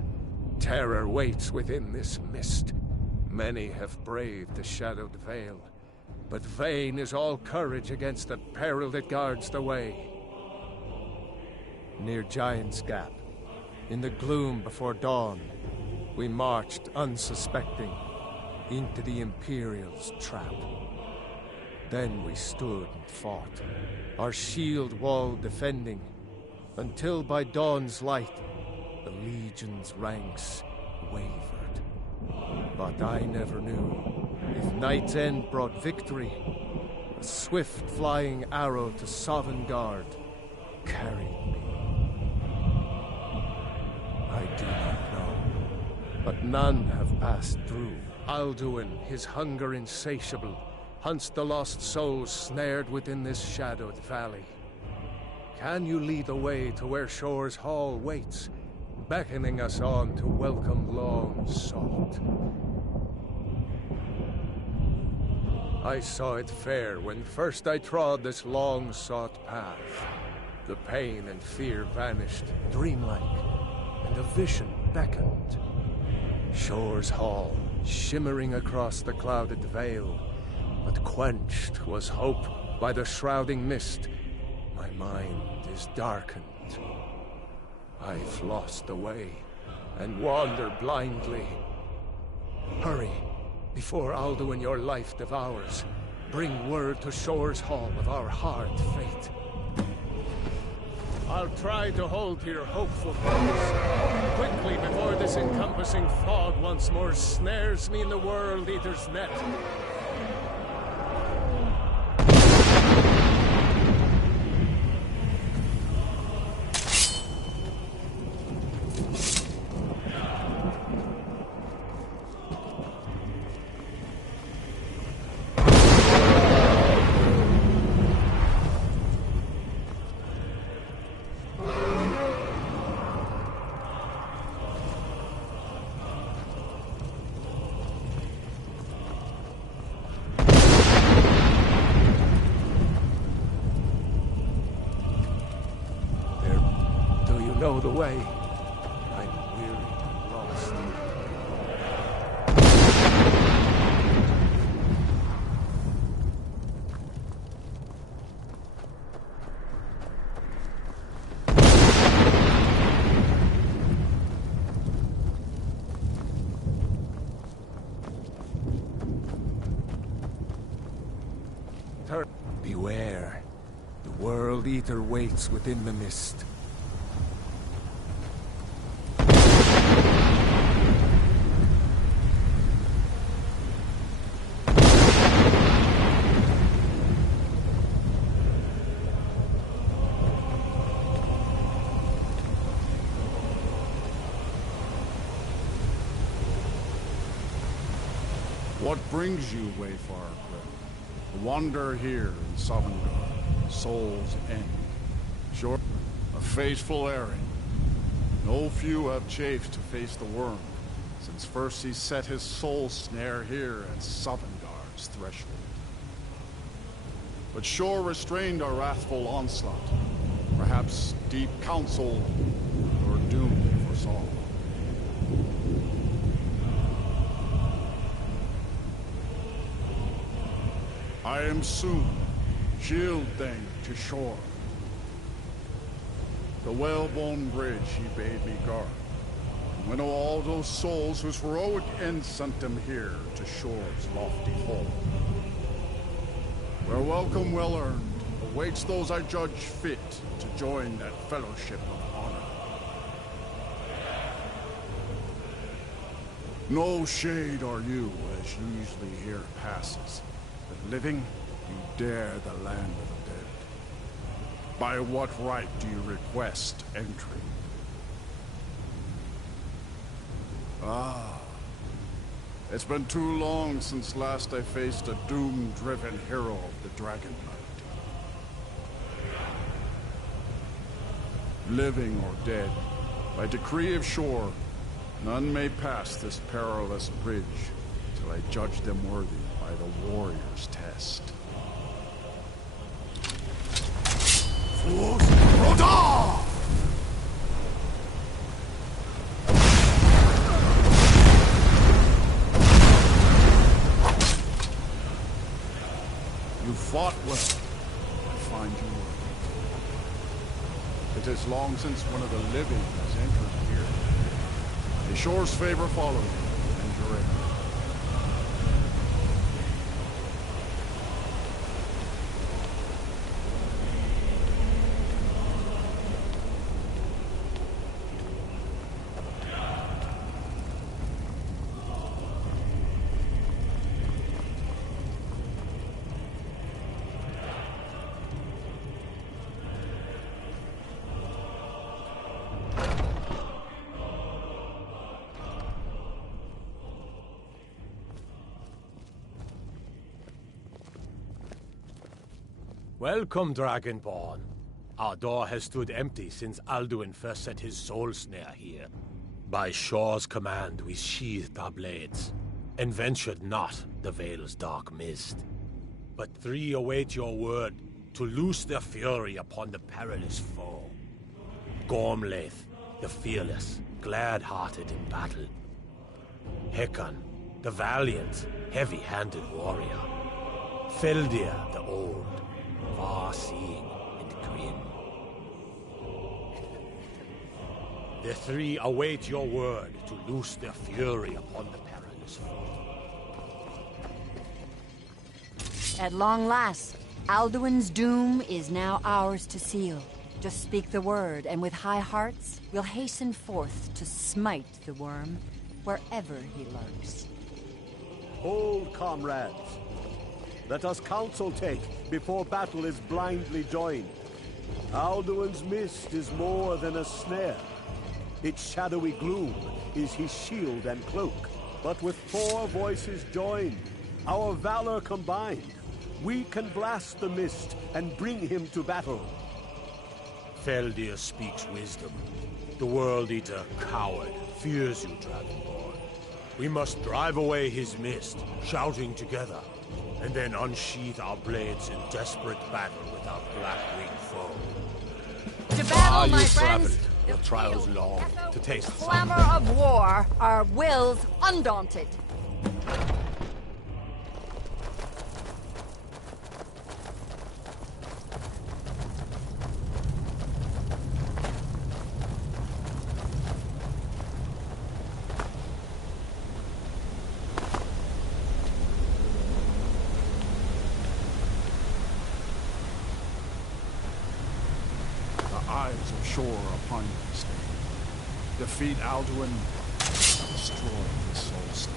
Terror waits within this mist. Many have braved the shadowed veil, but vain is all courage against the peril that guards the way. Near Giant's Gap, in the gloom before dawn, we marched unsuspecting into the Imperial's trap. Then we stood and fought, our shield wall defending, until by dawn's light the Legion's ranks wavered. But I never knew if Night's End brought victory, a swift flying arrow to Sovngarde carried me. I do not know, but none have passed through. Alduin, his hunger insatiable, hunts the lost souls snared within this shadowed valley. Can you lead the way to where Shore's Hall waits, beckoning us on to welcome long sought? I saw it fair when first I trod this long-sought path. The pain and fear vanished, dreamlike, and a vision beckoned. Shore's Hall, shimmering across the clouded veil, but quenched was hope by the shrouding mist. My mind is darkened. I've lost the way, and wander blindly. Hurry, before Alduin your life devours. Bring word to Shore's Hall of our hard fate. I'll try to hold to your hopeful purpose quickly before this encompassing fog once more snares me in the World Eater's net. know the way. I'm weary and lost. Beware. The World Eater waits within the mist. What brings you, Wayfarer? Wander here in Sovngarde, Soul's End. Sure, a faithful errand. No few have chafed to face the worm, since first he set his soul snare here at Sovngarde's threshold. But Shor restrained our wrathful onslaught. Perhaps deep counsel or doom they foresaw. I am soon shield thing to Shor. The whalebone bridge he bade me guard, and winnow all those souls whose heroic end sent them here to Shor's lofty hall. Where welcome well earned awaits those I judge fit to join that fellowship of honor. No shade are you, as usually here passes. But living, you dare the land of the dead. By what right do you request entry? Ah, it's been too long since last I faced a doom-driven hero of the Dragon Knight. Living or dead, by decree of Shor, none may pass this perilous bridge till I judge them worthy by the warrior's test. Fools, Roda! You fought well. I find you worthy. It is long since one of the living has entered here. A Shor's favor follow you, and your end. Welcome, Dragonborn. Our door has stood empty since Alduin first set his soul snare here. By Shor's command, we sheathed our blades, and ventured not the Vale's dark mist. But three await your word to loose their fury upon the perilous foe. Gormlaith, the fearless, glad-hearted in battle. Hekon, the valiant, heavy-handed warrior. Feldir, the old, far-seeing and grim. The three await your word to loose their fury upon the perilous foe. At long last, Alduin's doom is now ours to seal. Just speak the word, and with high hearts, we'll hasten forth to smite the worm wherever he lurks. Hold, comrades. Let us counsel take before battle is blindly joined. Alduin's mist is more than a snare. Its shadowy gloom is his shield and cloak. But with 4 voices joined, our valor combined, we can blast the mist and bring him to battle. Feldir speaks wisdom. The World Eater, coward, fears you, Dragonborn. We must drive away his mist, shouting together, and then unsheath our blades in desperate battle with our black-winged foe. To battle, my friends! Traveled? Your trials long to taste Clamor of war, our wills undaunted. Eyes of shore upon you stay. Defeat Alduin, destroy the soul snare.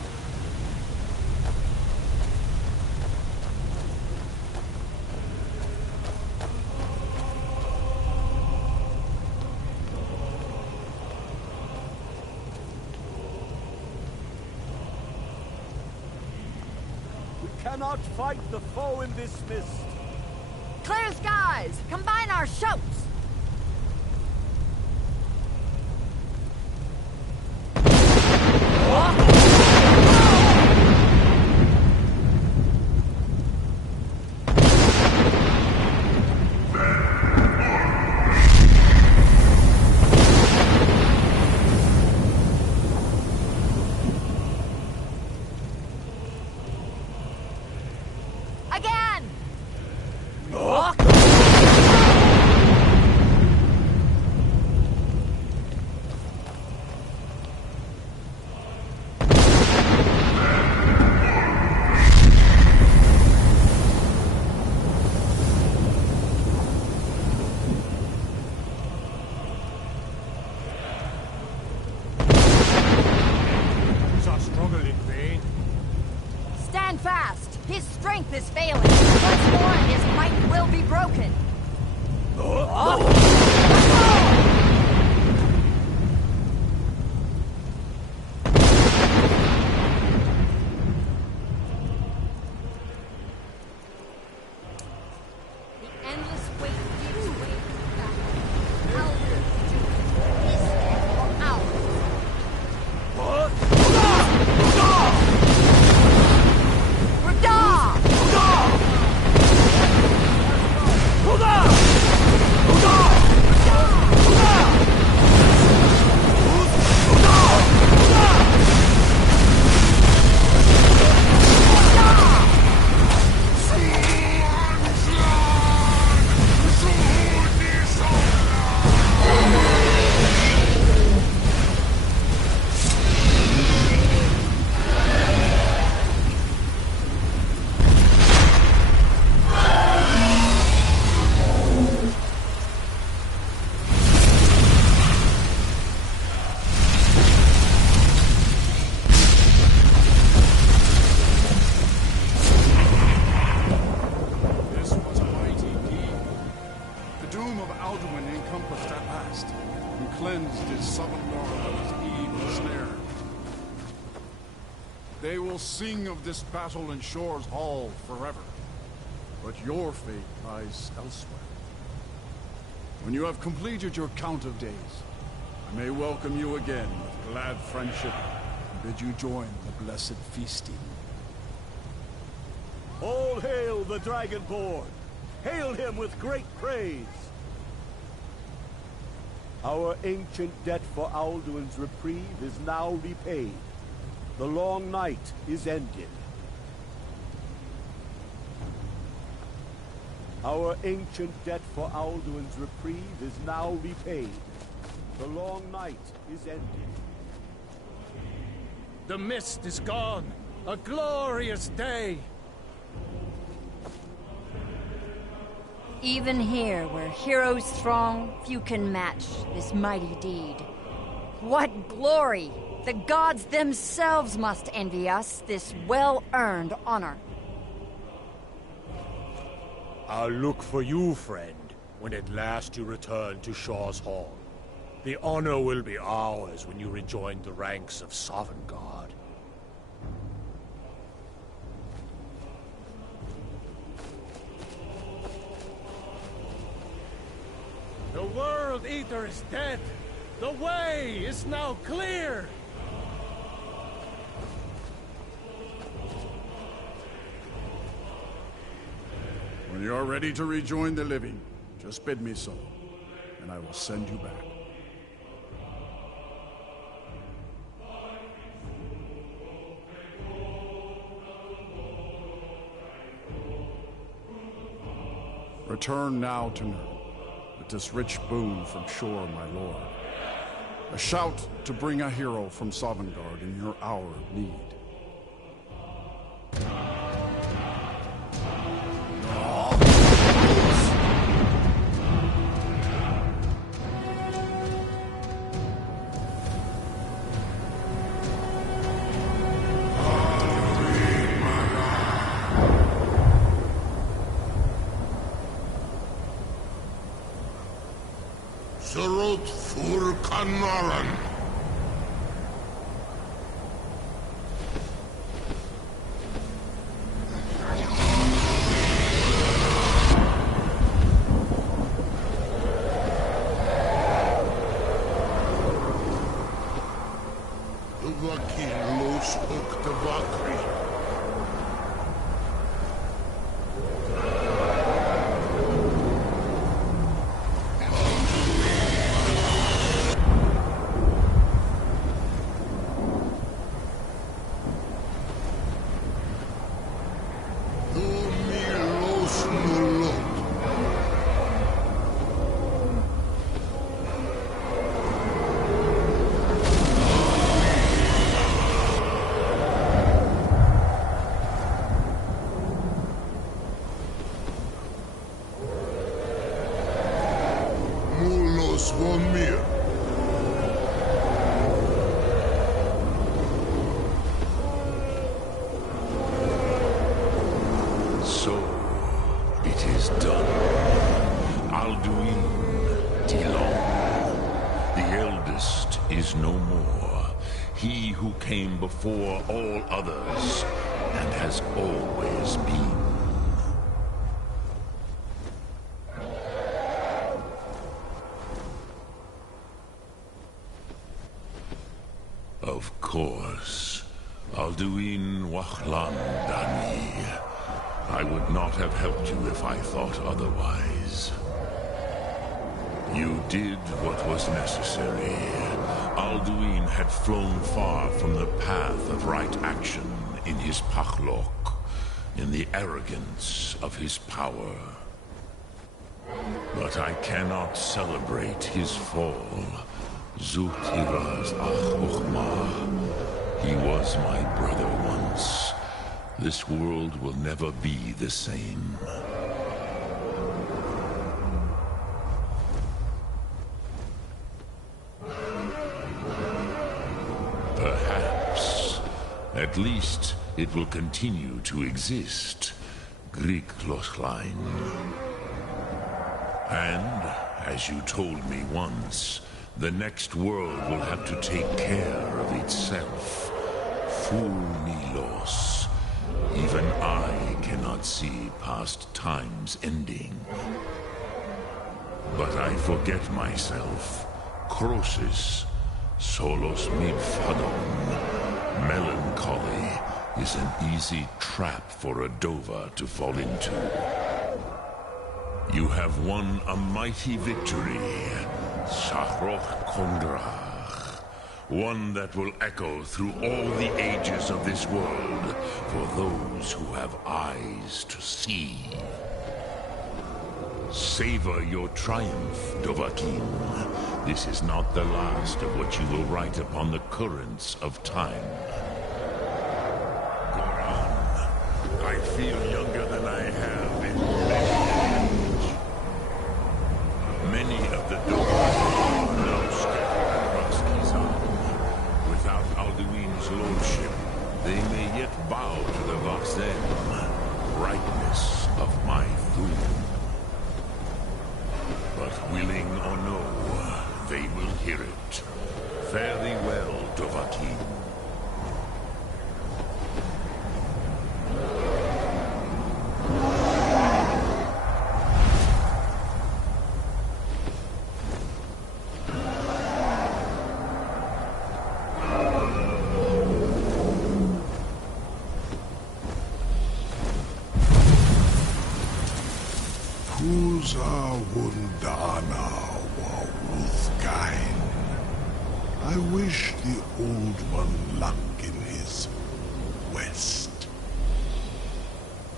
We cannot fight the foe in this mist. Clear skies! Combine our shouts! Again! Stand fast! His strength is failing. Once more and his might will be broken. The endless weight gives way to battle. Alduin's doom is for ours. encompassed at last, and cleansed his southern world of his evil snare. They will sing of this battle in Shore's Hall forever, but your fate lies elsewhere. When you have completed your count of days, I may welcome you again with glad friendship and bid you join the blessed feasting. All hail the Dragonborn! Hail him with great praise! Our ancient debt for Alduin's reprieve is now repaid. The long night is ended. Our ancient debt for Alduin's reprieve is now repaid. The long night is ended. The mist is gone. A glorious day. Even here, where heroes throng, few can match this mighty deed. What glory! The gods themselves must envy us this well-earned honor. I'll look for you, friend, when at last you return to Shore's Hall. The honor will be ours when you rejoin the ranks of Sovngarde. The World Eater is dead. The way is now clear. When you are ready to rejoin the living, just bid me so, and I will send you back. Return now to Nurn, with this rich boon from Shor, my lord. A shout to bring a hero from Sovngarde in your hour of need. Surut fur Kanaran. Duvakin los Uktavakri. So, it is done. Alduin Tilon, the eldest, is no more. He who came before all others, and has always been. Of course. Alduin Wachlan Dani. I would not have helped you if I thought otherwise. You did what was necessary. Alduin had flown far from the path of right action in his Pachlok, in the arrogance of his power. But I cannot celebrate his fall. Zutiraz Ach He was my brother once. This world will never be the same. Perhaps. At least it will continue to exist. Greek Lochlein. And, as you told me once, the next world will have to take care of itself. Fulmilos. Even I cannot see past time's ending. But I forget myself. Crosis. Solos midfadon. Melancholy is an easy trap for a Dova to fall into. You have won a mighty victory. Shahroch Kondrach. One that will echo through all the ages of this world for those who have eyes to see. Savor your triumph, Dovahkiin. This is not the last of what you will write upon the currents of time. Goran, I feel younger than I have in many of the Dovahkiin are now scattered across Kizan. Without Alduin's lordship, they may yet bow to the Voxen, brightness of my Thum. But willing or no, they will hear it. Fare thee well, Dovahkiin. Wundana Wawuthgain. I wish the Old One luck in his quest.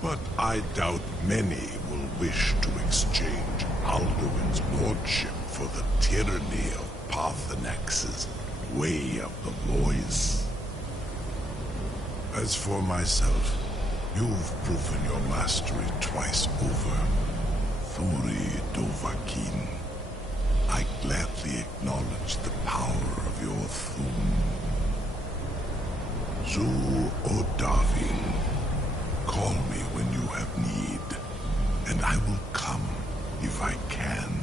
But I doubt many will wish to exchange Alduin's lordship for the tyranny of Paarthurnax's way of the voice. As for myself, you've proven your mastery twice over. Thuri Dovahkiin, I gladly acknowledge the power of your Thum. Zu Odavin, call me when you have need, and I will come if I can.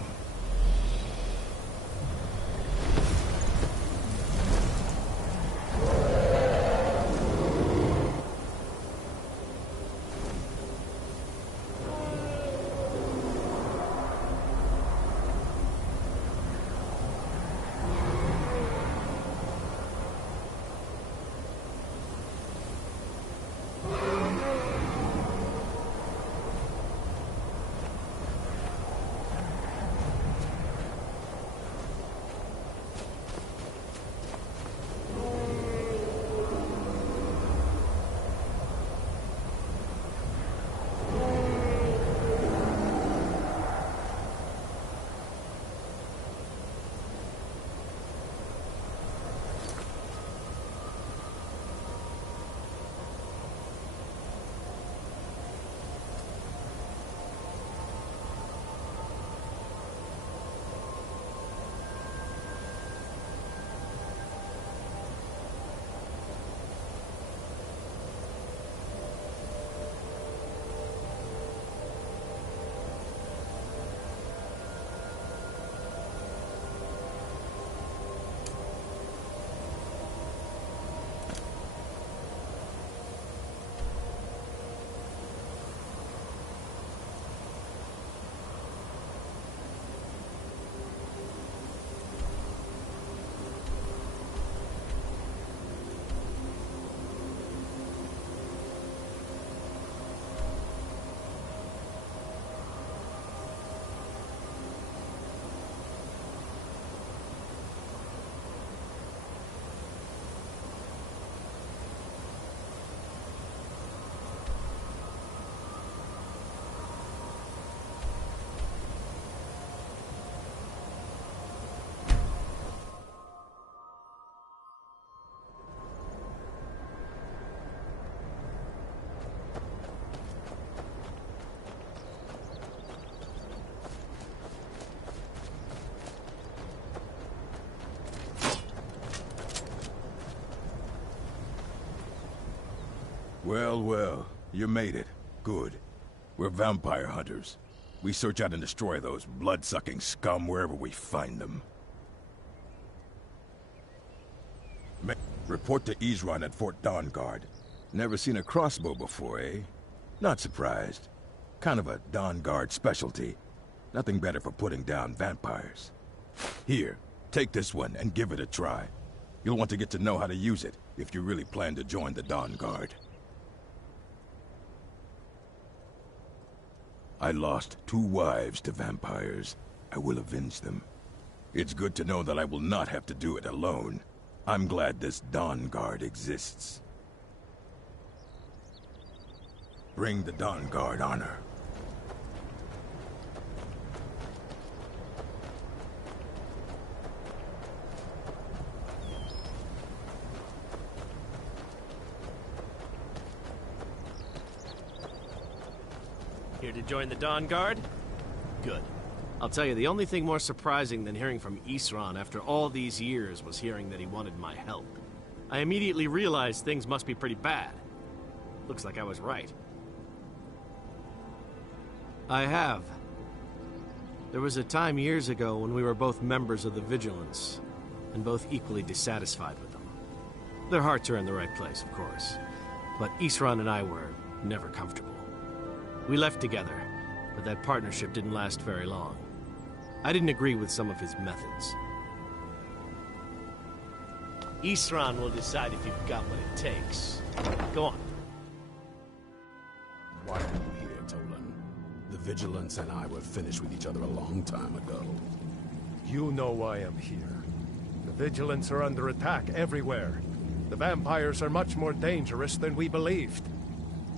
Well, well, you made it. Good. We're vampire hunters. We search out and destroy those blood-sucking scum wherever we find them. Report to Isran at Fort Dawnguard. Never seen a crossbow before, eh? Not surprised. Kind of a Dawnguard specialty. Nothing better for putting down vampires. Here, take this one and give it a try. You'll want to get to know how to use it if you really plan to join the Dawnguard. I lost 2 wives to vampires. I will avenge them. It's good to know that I will not have to do it alone. I'm glad this Dawnguard exists. Bring the Dawnguard honor. Here to join the Dawnguard? Good. I'll tell you, the only thing more surprising than hearing from Isran after all these years was hearing that he wanted my help. I immediately realized things must be pretty bad. Looks like I was right. I have. There was a time years ago when we were both members of the Vigilance, and both equally dissatisfied with them. Their hearts are in the right place, of course, but Isran and I were never comfortable. We left together, but that partnership didn't last very long. I didn't agree with some of his methods. Isran will decide if you've got what it takes. Go on. Why are you here, Tolan? The Vigilance and I were finished with each other a long time ago. You know why I'm here. The Vigilance are under attack everywhere. The vampires are much more dangerous than we believed.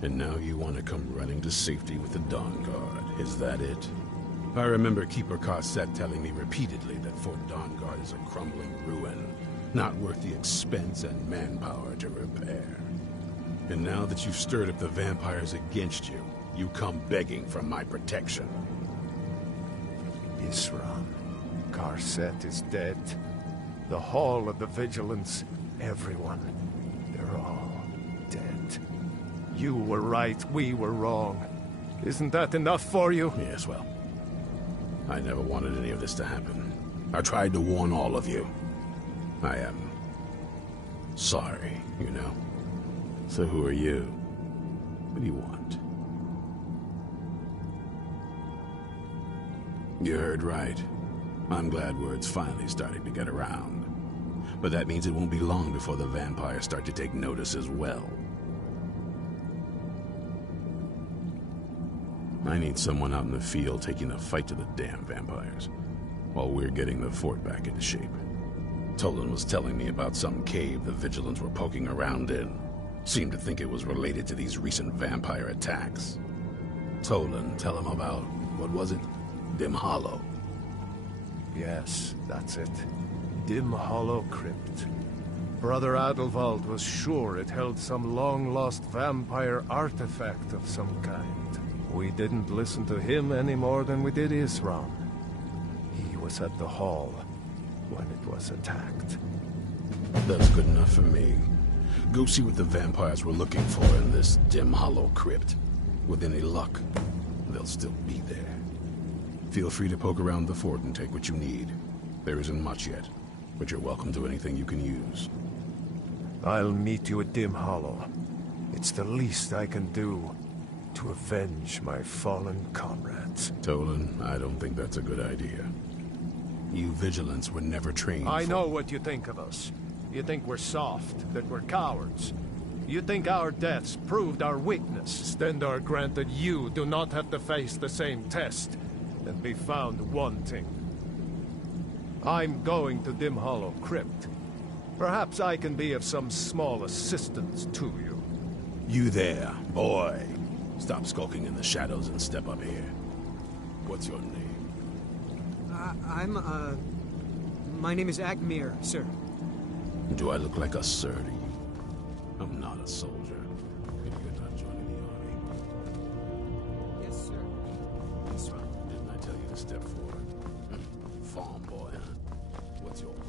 And now you want to come running to safety with the Dawn Guard. Is that it? I remember Keeper Carset telling me repeatedly that Fort Dawn Guard is a crumbling ruin, not worth the expense and manpower to repair. And now that you've stirred up the vampires against you, you come begging for my protection. Isram, Carset is dead. The Hall of the Vigilance, everyone, they're all dead. You were right, we were wrong. Isn't that enough for you? Yes, well, I never wanted any of this to happen. I tried to warn all of you. I am sorry, you know. So who are you? What do you want? You heard right. I'm glad word's finally starting to get around. But that means it won't be long before the vampires start to take notice as well. I need someone out in the field taking the fight to the damn vampires, while we're getting the fort back into shape. Tolan was telling me about some cave the Vigilants were poking around in. Seemed to think it was related to these recent vampire attacks. Tolan, tell him about, what was it? Dim Hollow. Yes, that's it. Dim Hollow Crypt. Brother Adelwald was sure it held some long-lost vampire artifact of some kind. We didn't listen to him any more than we did Isram. He was at the hall when it was attacked. That's good enough for me. Go see what the vampires were looking for in this Dim Hollow Crypt. With any luck, they'll still be there. Feel free to poke around the fort and take what you need. There isn't much yet, but you're welcome to anything you can use. I'll meet you at Dim Hollow. It's the least I can do to avenge my fallen comrades. Tolan, I don't think that's a good idea. You Vigilants were never trained I know what you think of us. You think we're soft, that we're cowards. You think our deaths proved our weakness. Stendarr granted you do not have to face the same test and be found wanting. I'm going to Dim Hollow Crypt. Perhaps I can be of some small assistance to you. You there, boy. Stop skulking in the shadows and step up here. What's your name? My name is Agmir, sir. Do I look like a sir to you? I'm not a soldier. Maybe you're not joining the army. Yes, sir. That's right. Didn't I tell you to step forward? Farm boy, huh? What's your weapon?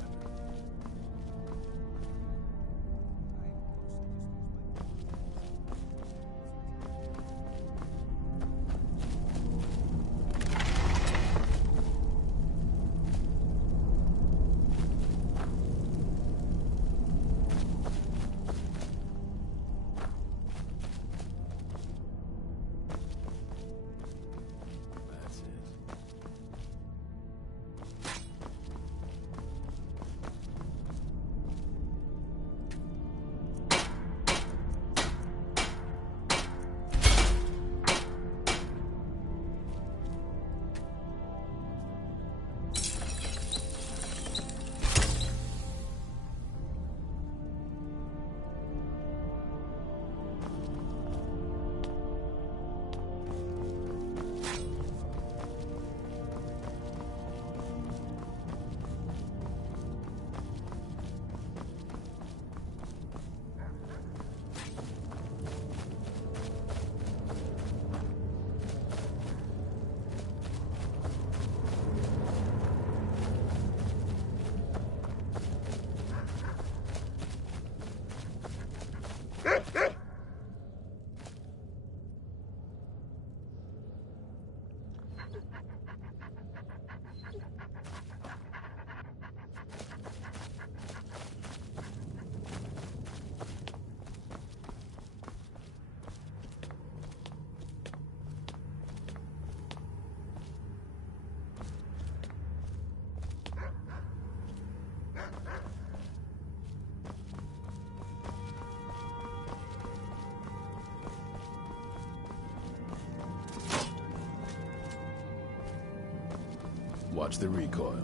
Watch the recoil.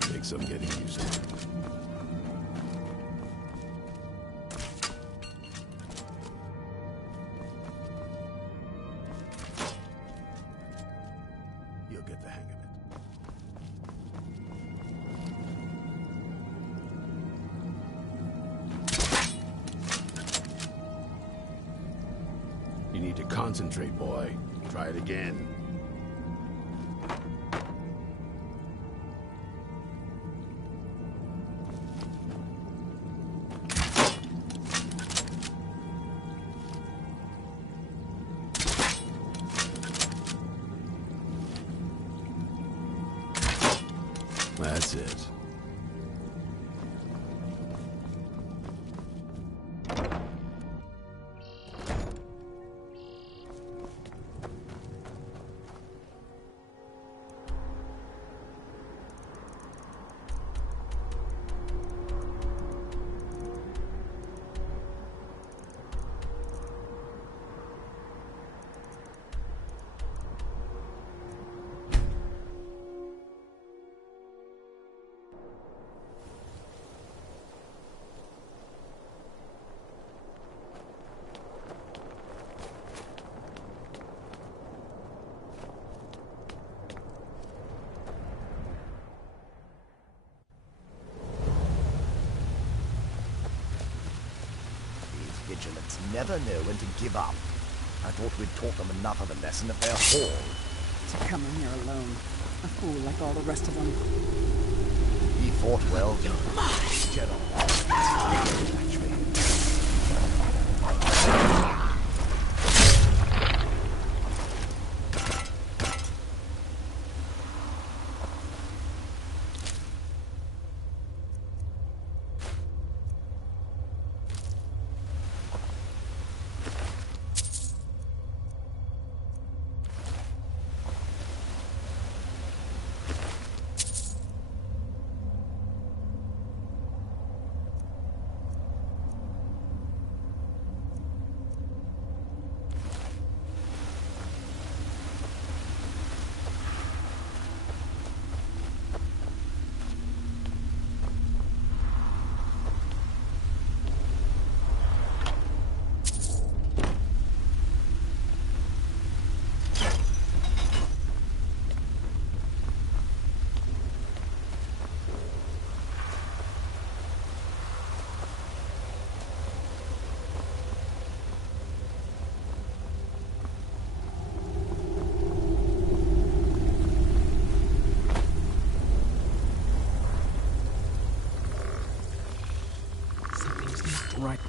Take some getting used to. need to concentrate, boy. Try it again. That's it. Vigilants never know when to give up. I thought we'd taught them enough of a lesson at their hall. To come in here alone. A fool like all the rest of them. He fought well. You're mine, General. Actually. Right.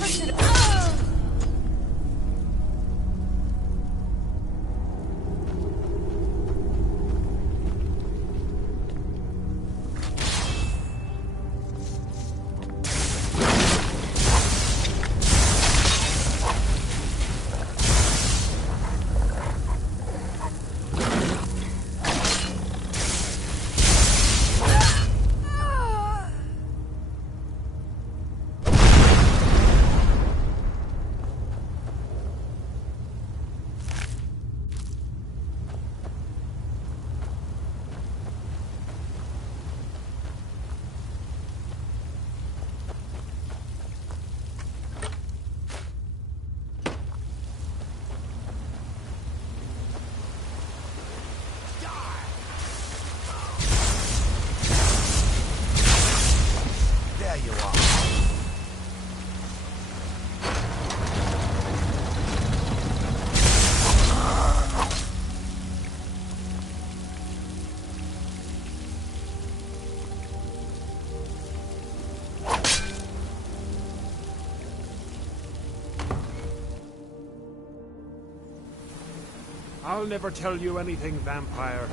never should. There you are. I'll never tell you anything, vampire.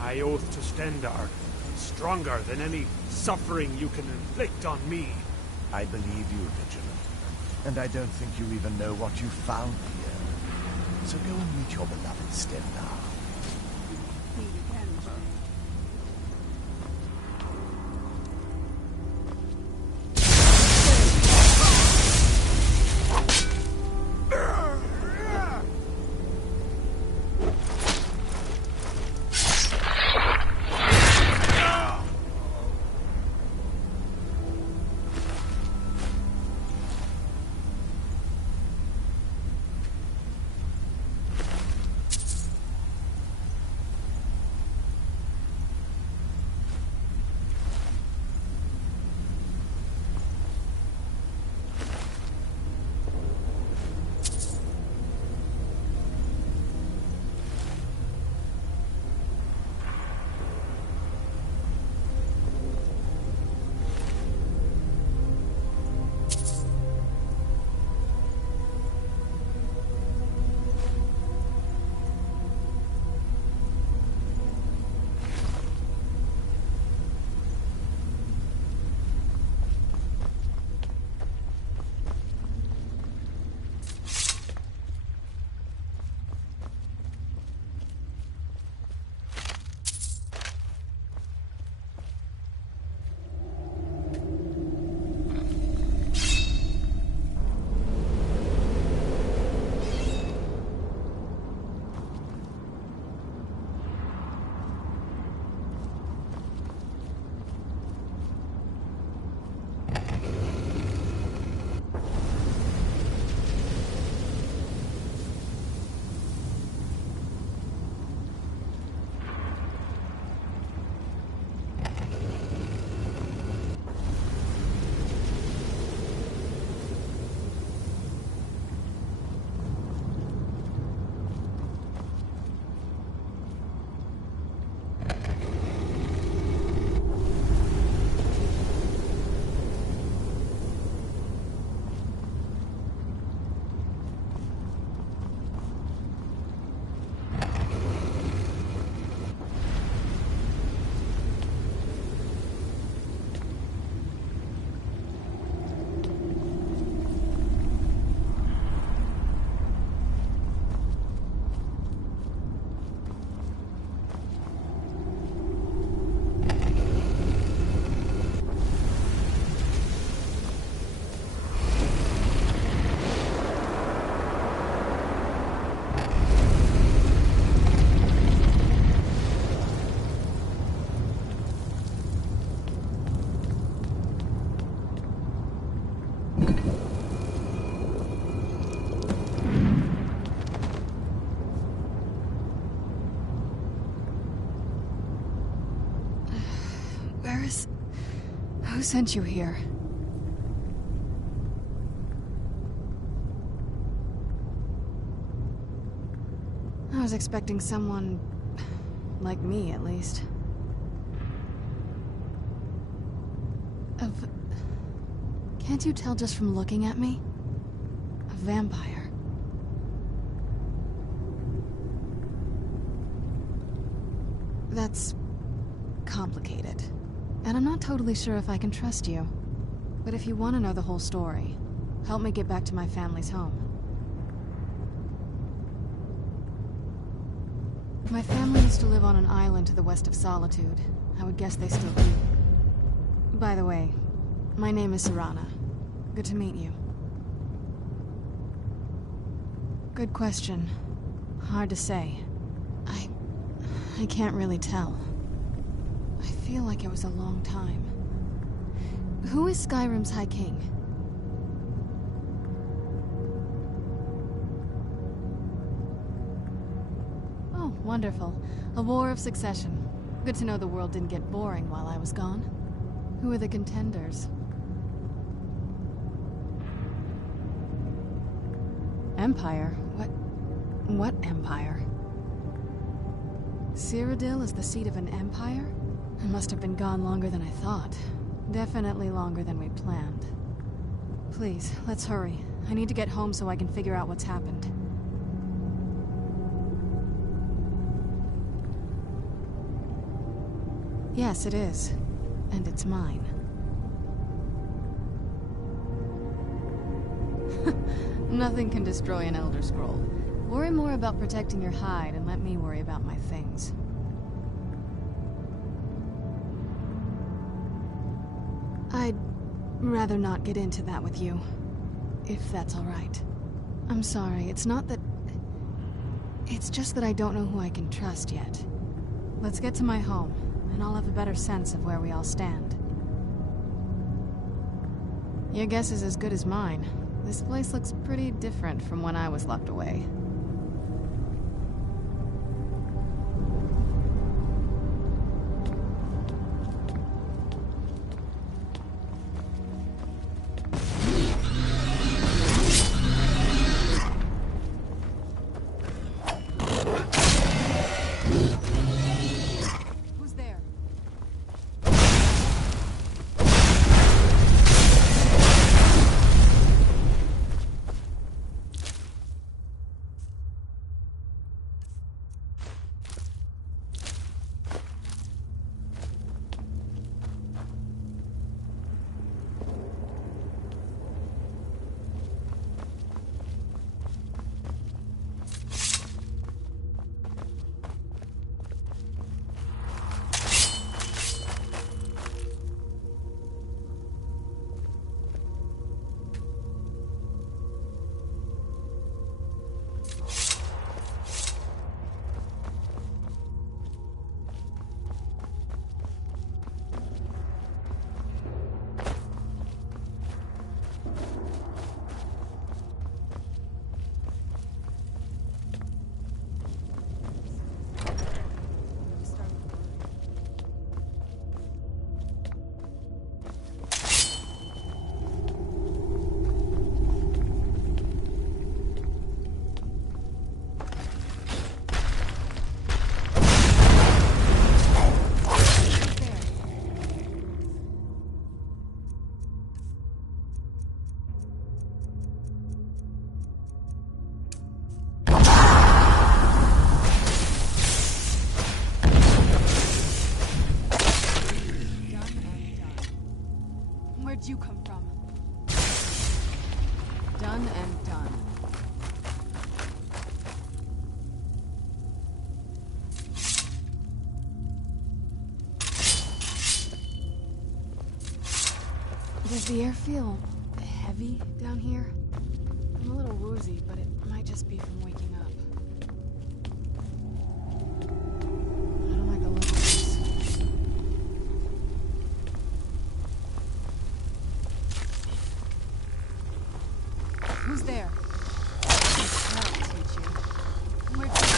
I oath to Stendar, stronger than any suffering you can inflict on me. I believe you, Vigilant. And I don't think you even know what you found here. So go and meet your beloved Stendar. Who sent you here? I was expecting someone... like me, at least. Can't you tell just from looking at me? A vampire. That's complicated. And I'm not totally sure if I can trust you. But if you want to know the whole story, help me get back to my family's home. My family used to live on an island to the west of Solitude. I would guess they still do. By the way, my name is Serana. Good to meet you. Good question. Hard to say. I can't really tell. I feel like it was a long time. Who is Skyrim's High King? Oh, wonderful. A war of succession. Good to know the world didn't get boring while I was gone. Who are the contenders? Empire? What empire? Cyrodiil is the seat of an empire? It must have been gone longer than I thought. Definitely longer than we planned. Please, let's hurry. I need to get home so I can figure out what's happened. Yes, it is. And it's mine. Nothing can destroy an Elder Scroll. Worry more about protecting your hide and let me worry about my things. I'd rather not get into that with you, if that's all right. I'm sorry, it's not that... It's just that I don't know who I can trust yet. Let's get to my home, and I'll have a better sense of where we all stand. Your guess is as good as mine. This place looks pretty different from when I was locked away. Where'd you come from? Done and done. Does the air feel heavy down here? I'm a little woozy, but it might just be from waking up. I don't like the look of this. Who's there? I'll teach you. Where'd you go?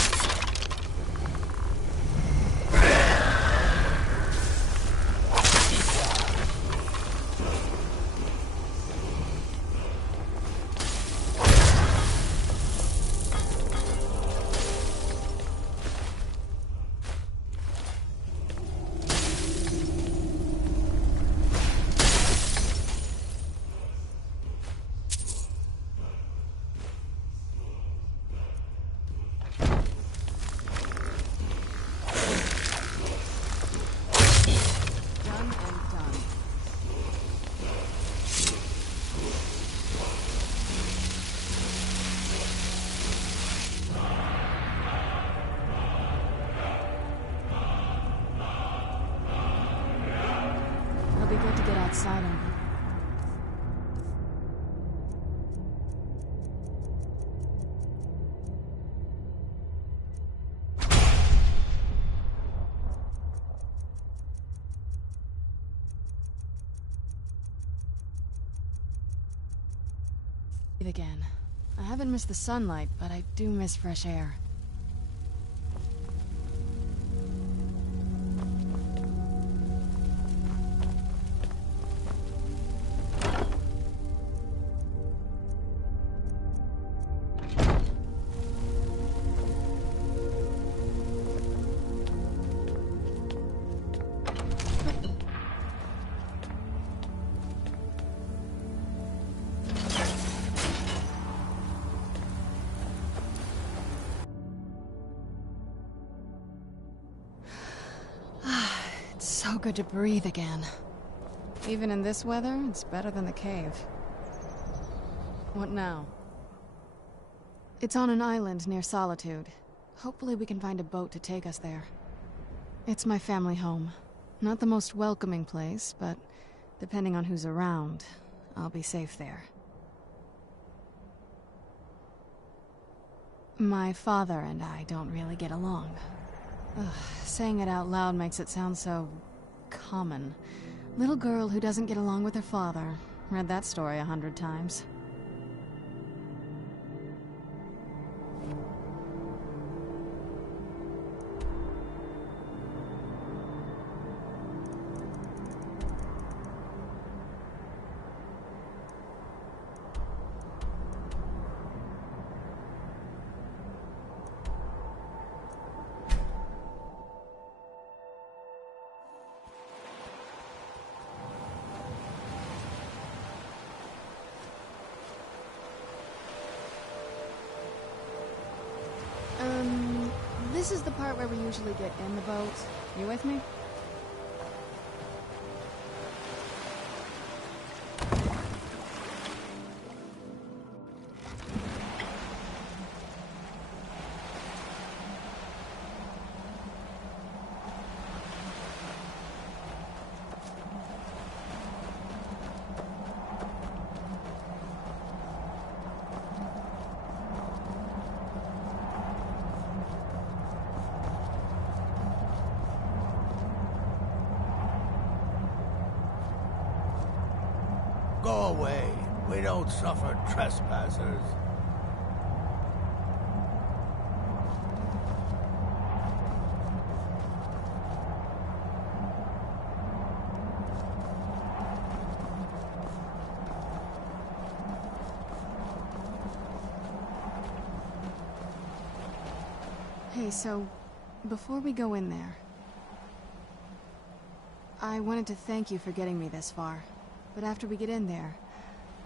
good to get outside and... again. I haven't missed the sunlight, but I do miss fresh air. So good to breathe again. Even in this weather, it's better than the cave. What now? It's on an island near Solitude. Hopefully we can find a boat to take us there. It's my family home. Not the most welcoming place, but depending on who's around, I'll be safe there. My father and I don't really get along. Ugh, saying it out loud makes it sound so... common. Little girl who doesn't get along with her father. Read that story 100 times. This is the part where we usually get in the boat. You with me? Go away. We don't suffer trespassers. Hey, so, before we go in there, I wanted to thank you for getting me this far. But after we get in there,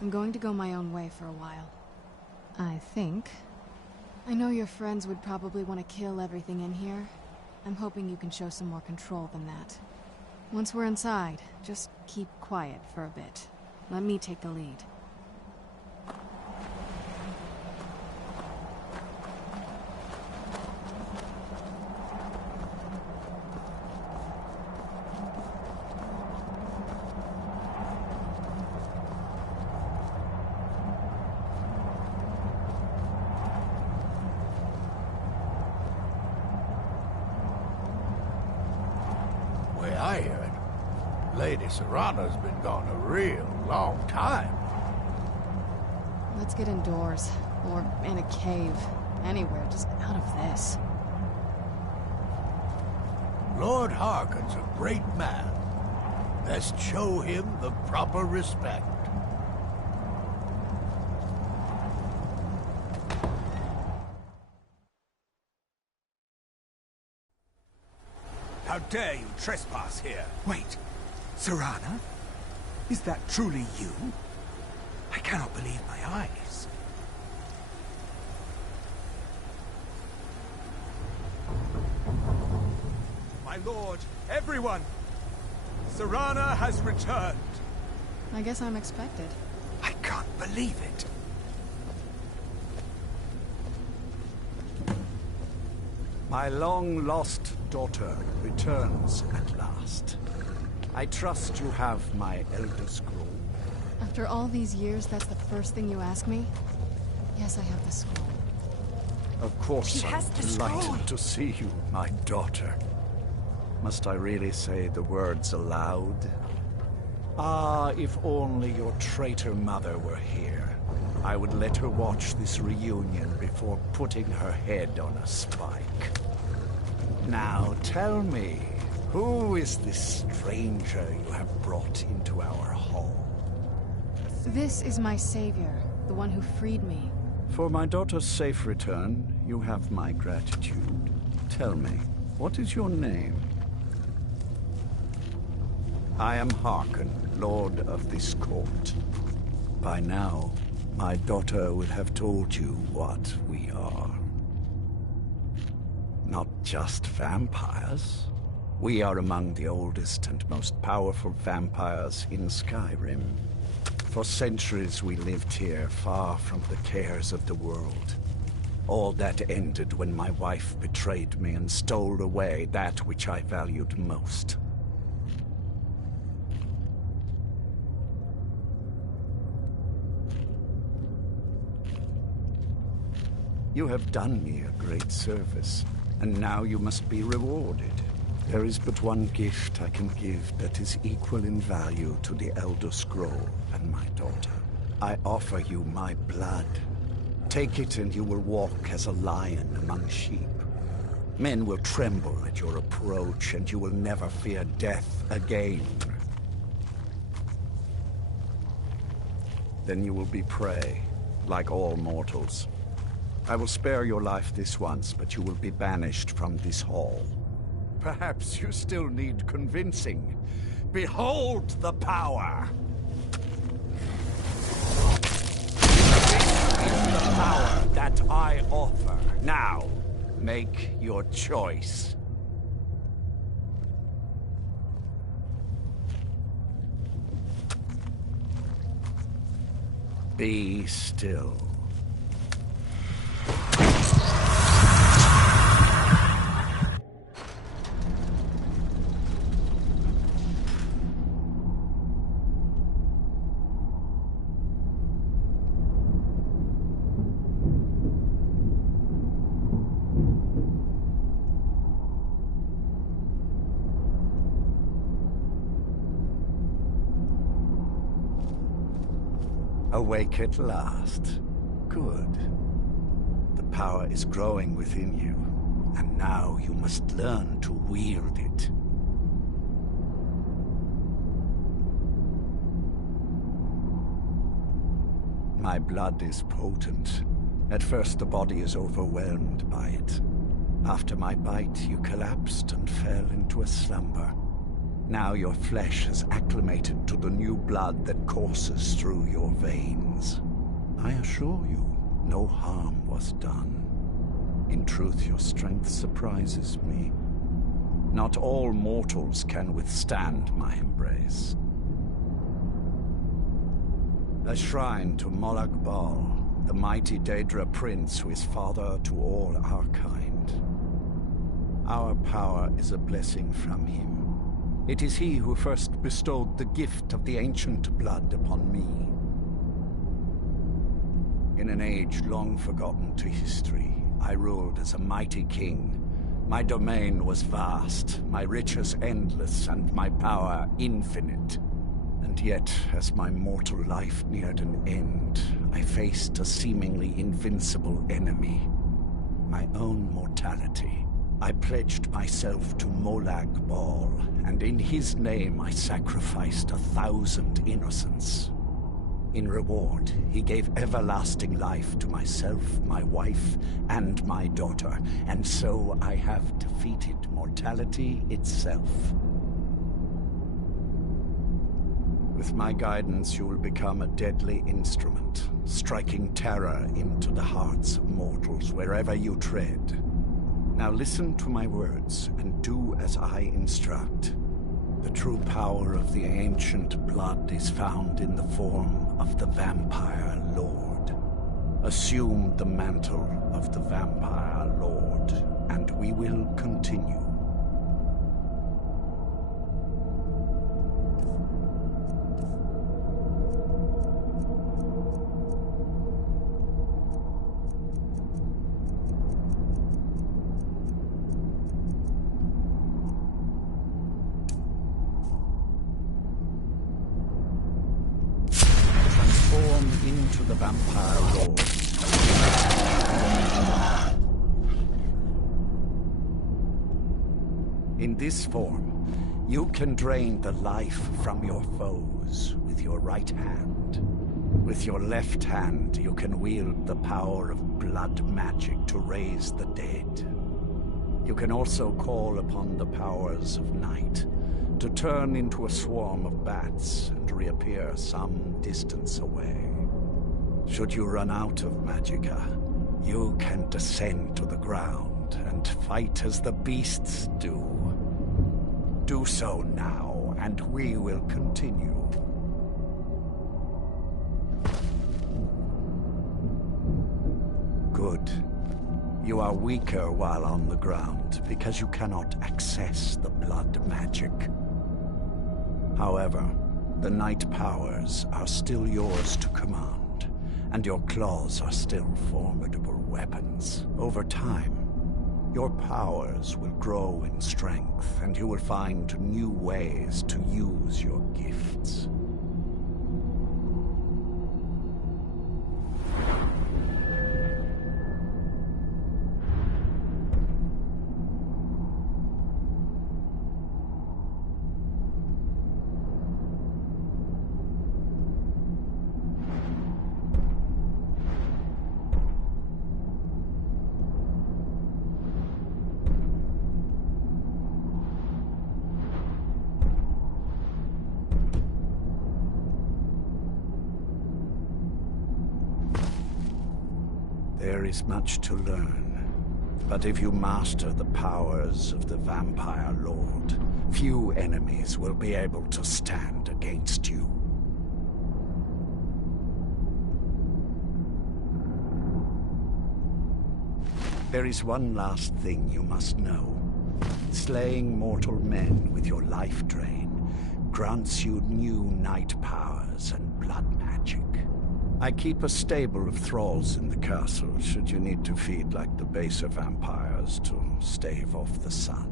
I'm going to go my own way for a while. I think. I know your friends would probably want to kill everything in here. I'm hoping you can show some more control than that. Once we're inside, just keep quiet for a bit. Let me take the lead. I hear it. Lady Serrana's been gone a real long time. Let's get indoors. Or in a cave. Anywhere, just out of this. Lord Harkon's a great man. Let's show him the proper respect. How dare you trespass here? Wait, Serrana? Is that truly you? I cannot believe my eyes. My lord, everyone! Serrana has returned. I guess I'm expected. I can't believe it. My long-lost daughter returns at last. I trust you have my Elder Scroll. After all these years, that's the first thing you ask me? Yes, I have the scroll. Of course, She has I'm the scroll. delighted to see you, my daughter. Must I really say the words aloud? Ah, if only your traitor mother were here. I would let her watch this reunion before putting her head on a spike. Now tell me, who is this stranger you have brought into our hall? This is my savior, the one who freed me. For my daughter's safe return, you have my gratitude. Tell me, what is your name? I am Harkon, Lord of this court. By now, my daughter will have told you what we are. Not just vampires. We are among the oldest and most powerful vampires in Skyrim. For centuries we lived here, far from the cares of the world. All that ended when my wife betrayed me and stole away that which I valued most. You have done me a great service, and now you must be rewarded. There is but one gift I can give that is equal in value to the Elder Scroll and my daughter. I offer you my blood. Take it and you will walk as a lion among sheep. Men will tremble at your approach, and you will never fear death again. Then you will be prey, like all mortals. I will spare your life this once, but you will be banished from this hall. Perhaps you still need convincing. Behold the power! This is the power that I offer. Now, make your choice. Be still. Awake at last. Good. The power is growing within you, and now you must learn to wield it. My blood is potent. At first the body is overwhelmed by it. After my bite, you collapsed and fell into a slumber. Now your flesh has acclimated to the new blood that courses through your veins. I assure you, no harm was done. In truth, your strength surprises me. Not all mortals can withstand my embrace. A shrine to Molag Bal, the mighty Daedra prince who is father to all our kind. Our power is a blessing from him. It is he who first bestowed the gift of the ancient blood upon me. In an age long forgotten to history, I ruled as a mighty king. My domain was vast, my riches endless, and my power infinite. And yet, as my mortal life neared an end, I faced a seemingly invincible enemy. My own mortality. I pledged myself to Molag Bal, and in his name I sacrificed 1,000 innocents. In reward, he gave everlasting life to myself, my wife, and my daughter, and so I have defeated mortality itself. With my guidance, you will become a deadly instrument, striking terror into the hearts of mortals wherever you tread. Now listen to my words, and do as I instruct. The true power of the ancient blood is found in the form of the Vampire Lord. Assume the mantle of the Vampire Lord, and we will continue. into the Vampire Lord. In this form, you can drain the life from your foes with your right hand. With your left hand, you can wield the power of blood magic to raise the dead. You can also call upon the powers of night to turn into a swarm of bats and reappear some distance away. Should you run out of magicka, you can descend to the ground and fight as the beasts do. Do so now, and we will continue. Good. You are weaker while on the ground, because you cannot access the blood magic. However, the night powers are still yours to command, and your claws are still formidable weapons. Over time, your powers will grow in strength, and you will find new ways to use your gifts. There is much to learn, but if you master the powers of the Vampire Lord, few enemies will be able to stand against you. There is one last thing you must know. Slaying mortal men with your life drain grants you new night powers and blood magic. I keep a stable of thralls in the castle should you need to feed like the baser vampires to stave off the sun.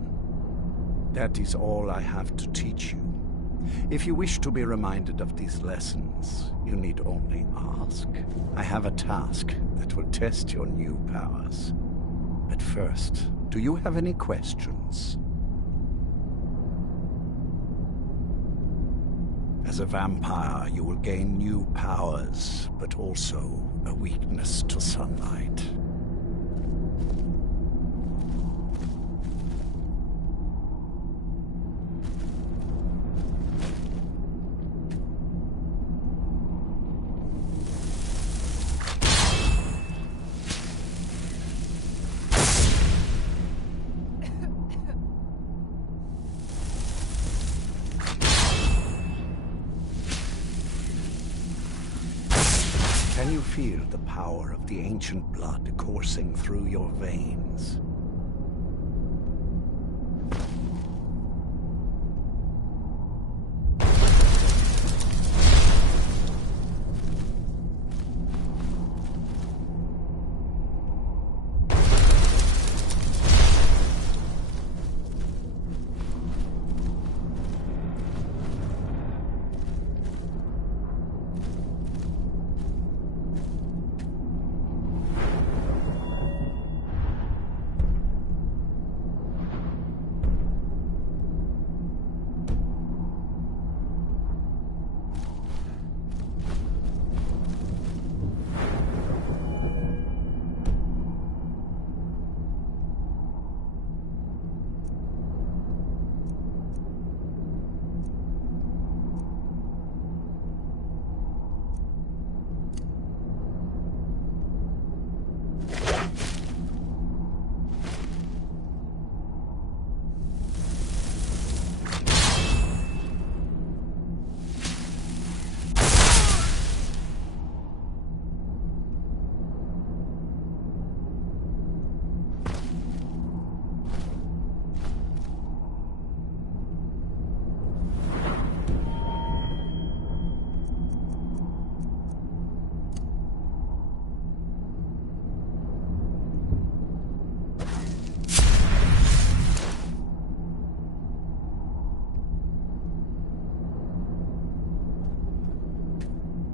That is all I have to teach you. If you wish to be reminded of these lessons, you need only ask. I have a task that will test your new powers. But first, do you have any questions? As a vampire, you will gain new powers, but also a weakness to sunlight. Can you feel the power of the ancient blood coursing through your veins?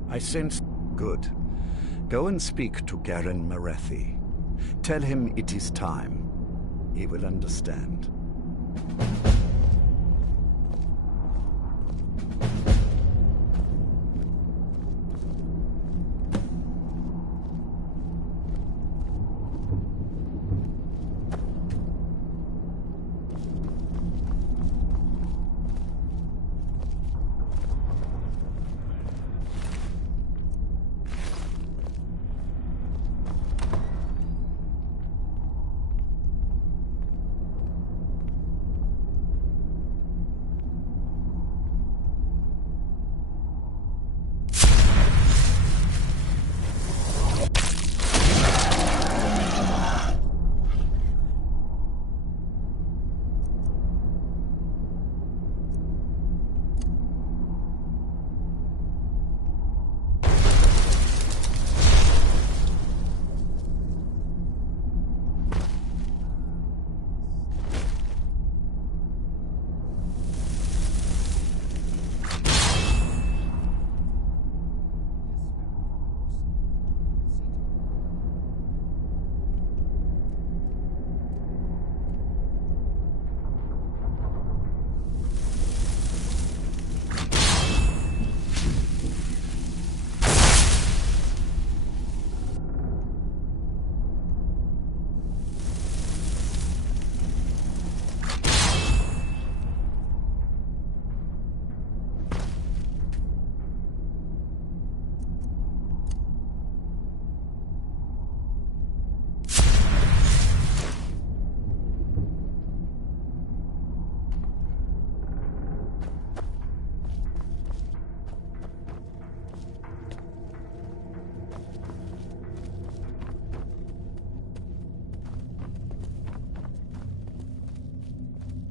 I sense Good. Go and speak to Garen Marethi. Tell him it is time. He will understand.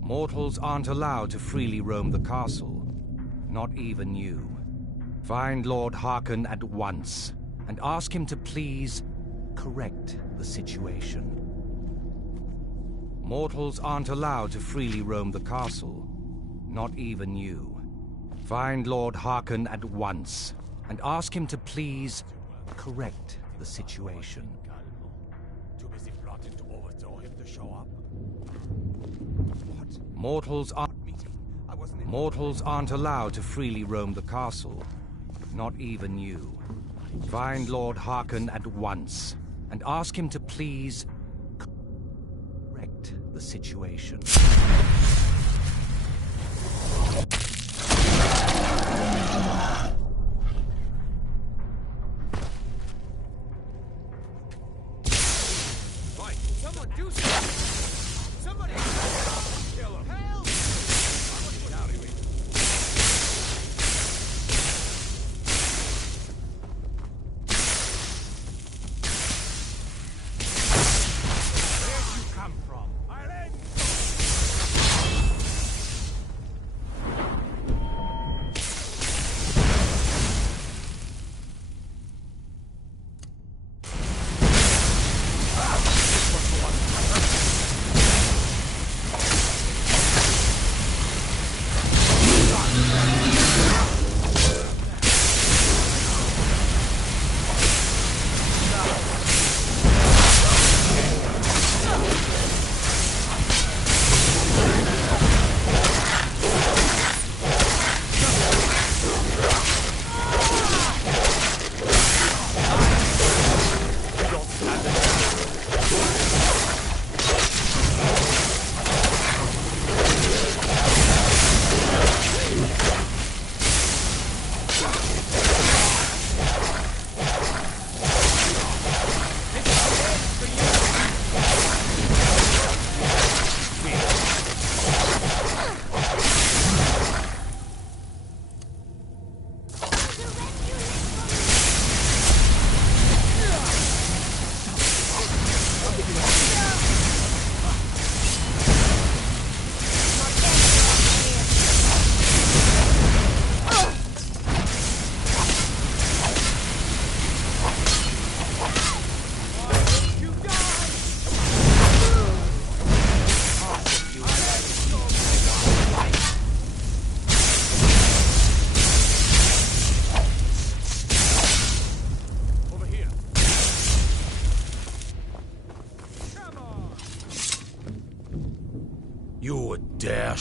Mortals aren't allowed to freely roam the castle. Not even you. Find Lord Harkon at once, and ask him to please correct the situation. Mortals aren't allowed to freely roam the castle. Not even you. Find Lord Harkon at once, and ask him to please correct the situation. Too busy plotting to overthrow him to show up. Mortals aren't allowed to freely roam the castle. Not even you. Find Lord Harkon at once, and ask him to please correct the situation. Right, someone do something! Somebody kill him! Help! Out of here. Where'd you come from? I'll end!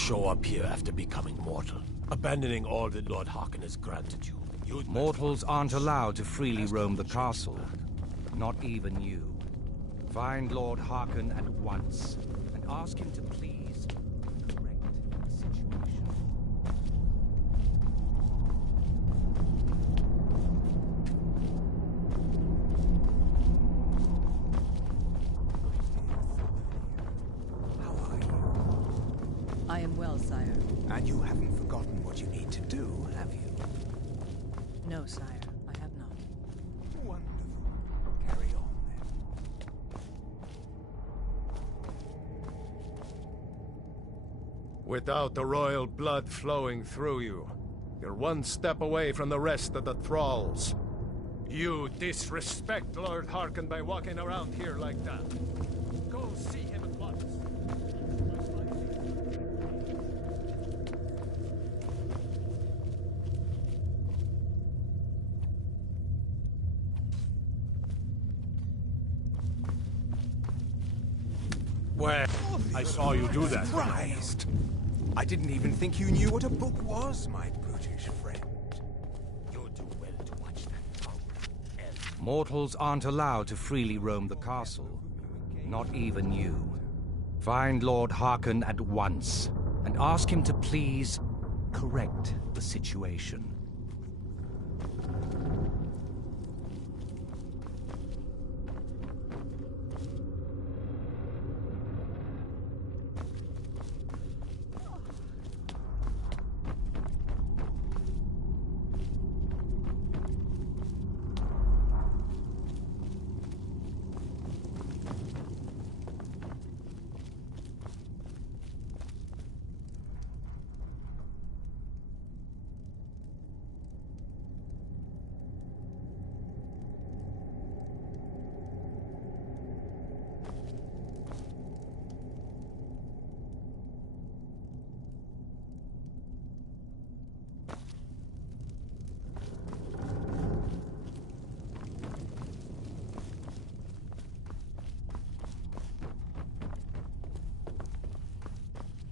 show up here after becoming mortal, abandoning all that Lord Harkon has granted you. Mortals aren't allowed to freely roam the castle. Not even you. Find Lord Harkon at once, and ask him to please correct the situation. How are you? I am well, sire. And you haven't forgotten what you need to do, have you? No, sire, I have not. Wonderful. Carry on, then. Without the royal blood flowing through you, you're one step away from the rest of the thralls. You disrespect Lord Harkon by walking around here like that. Go see him at once. Where? I saw you do that. Christ! I didn't even think you knew what a book was, my brutish friend. You'll do well to watch that tongue, elf. Mortals aren't allowed to freely roam the castle. Not even you. Find Lord Harkon at once, and ask him to please correct the situation.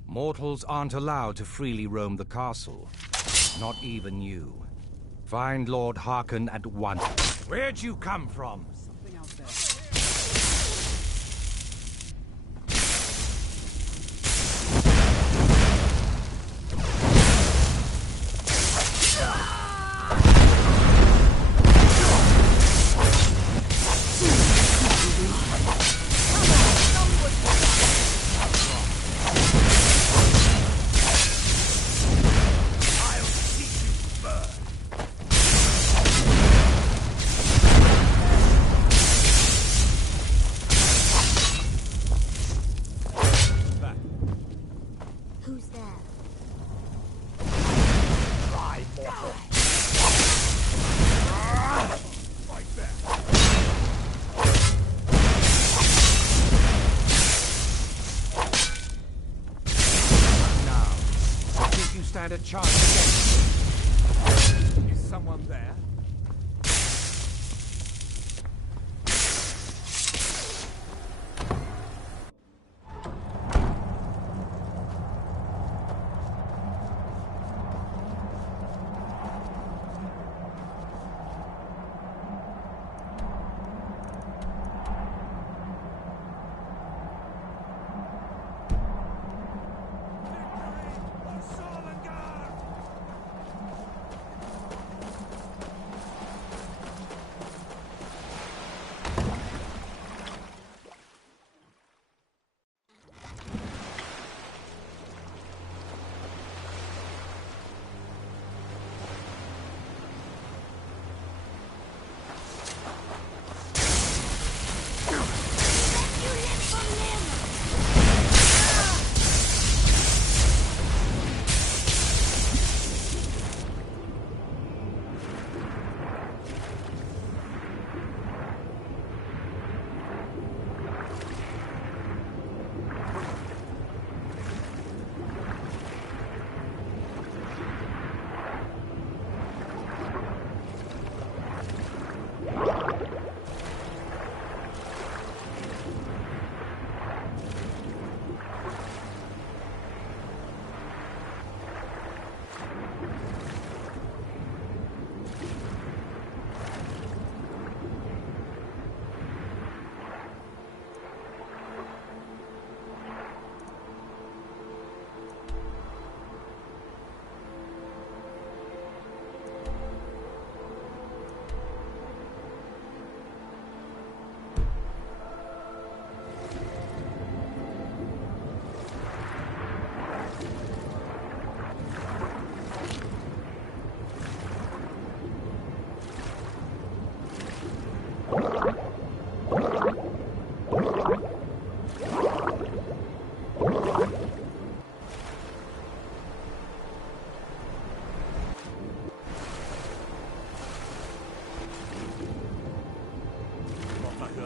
Mortals aren't allowed to freely roam the castle. Not even you. Find Lord Harkon at once. Where'd you come from? Something out there. Who's there? Try, mortal. Fight back. Now, I think you stand a chance against me. Is someone there?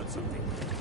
something.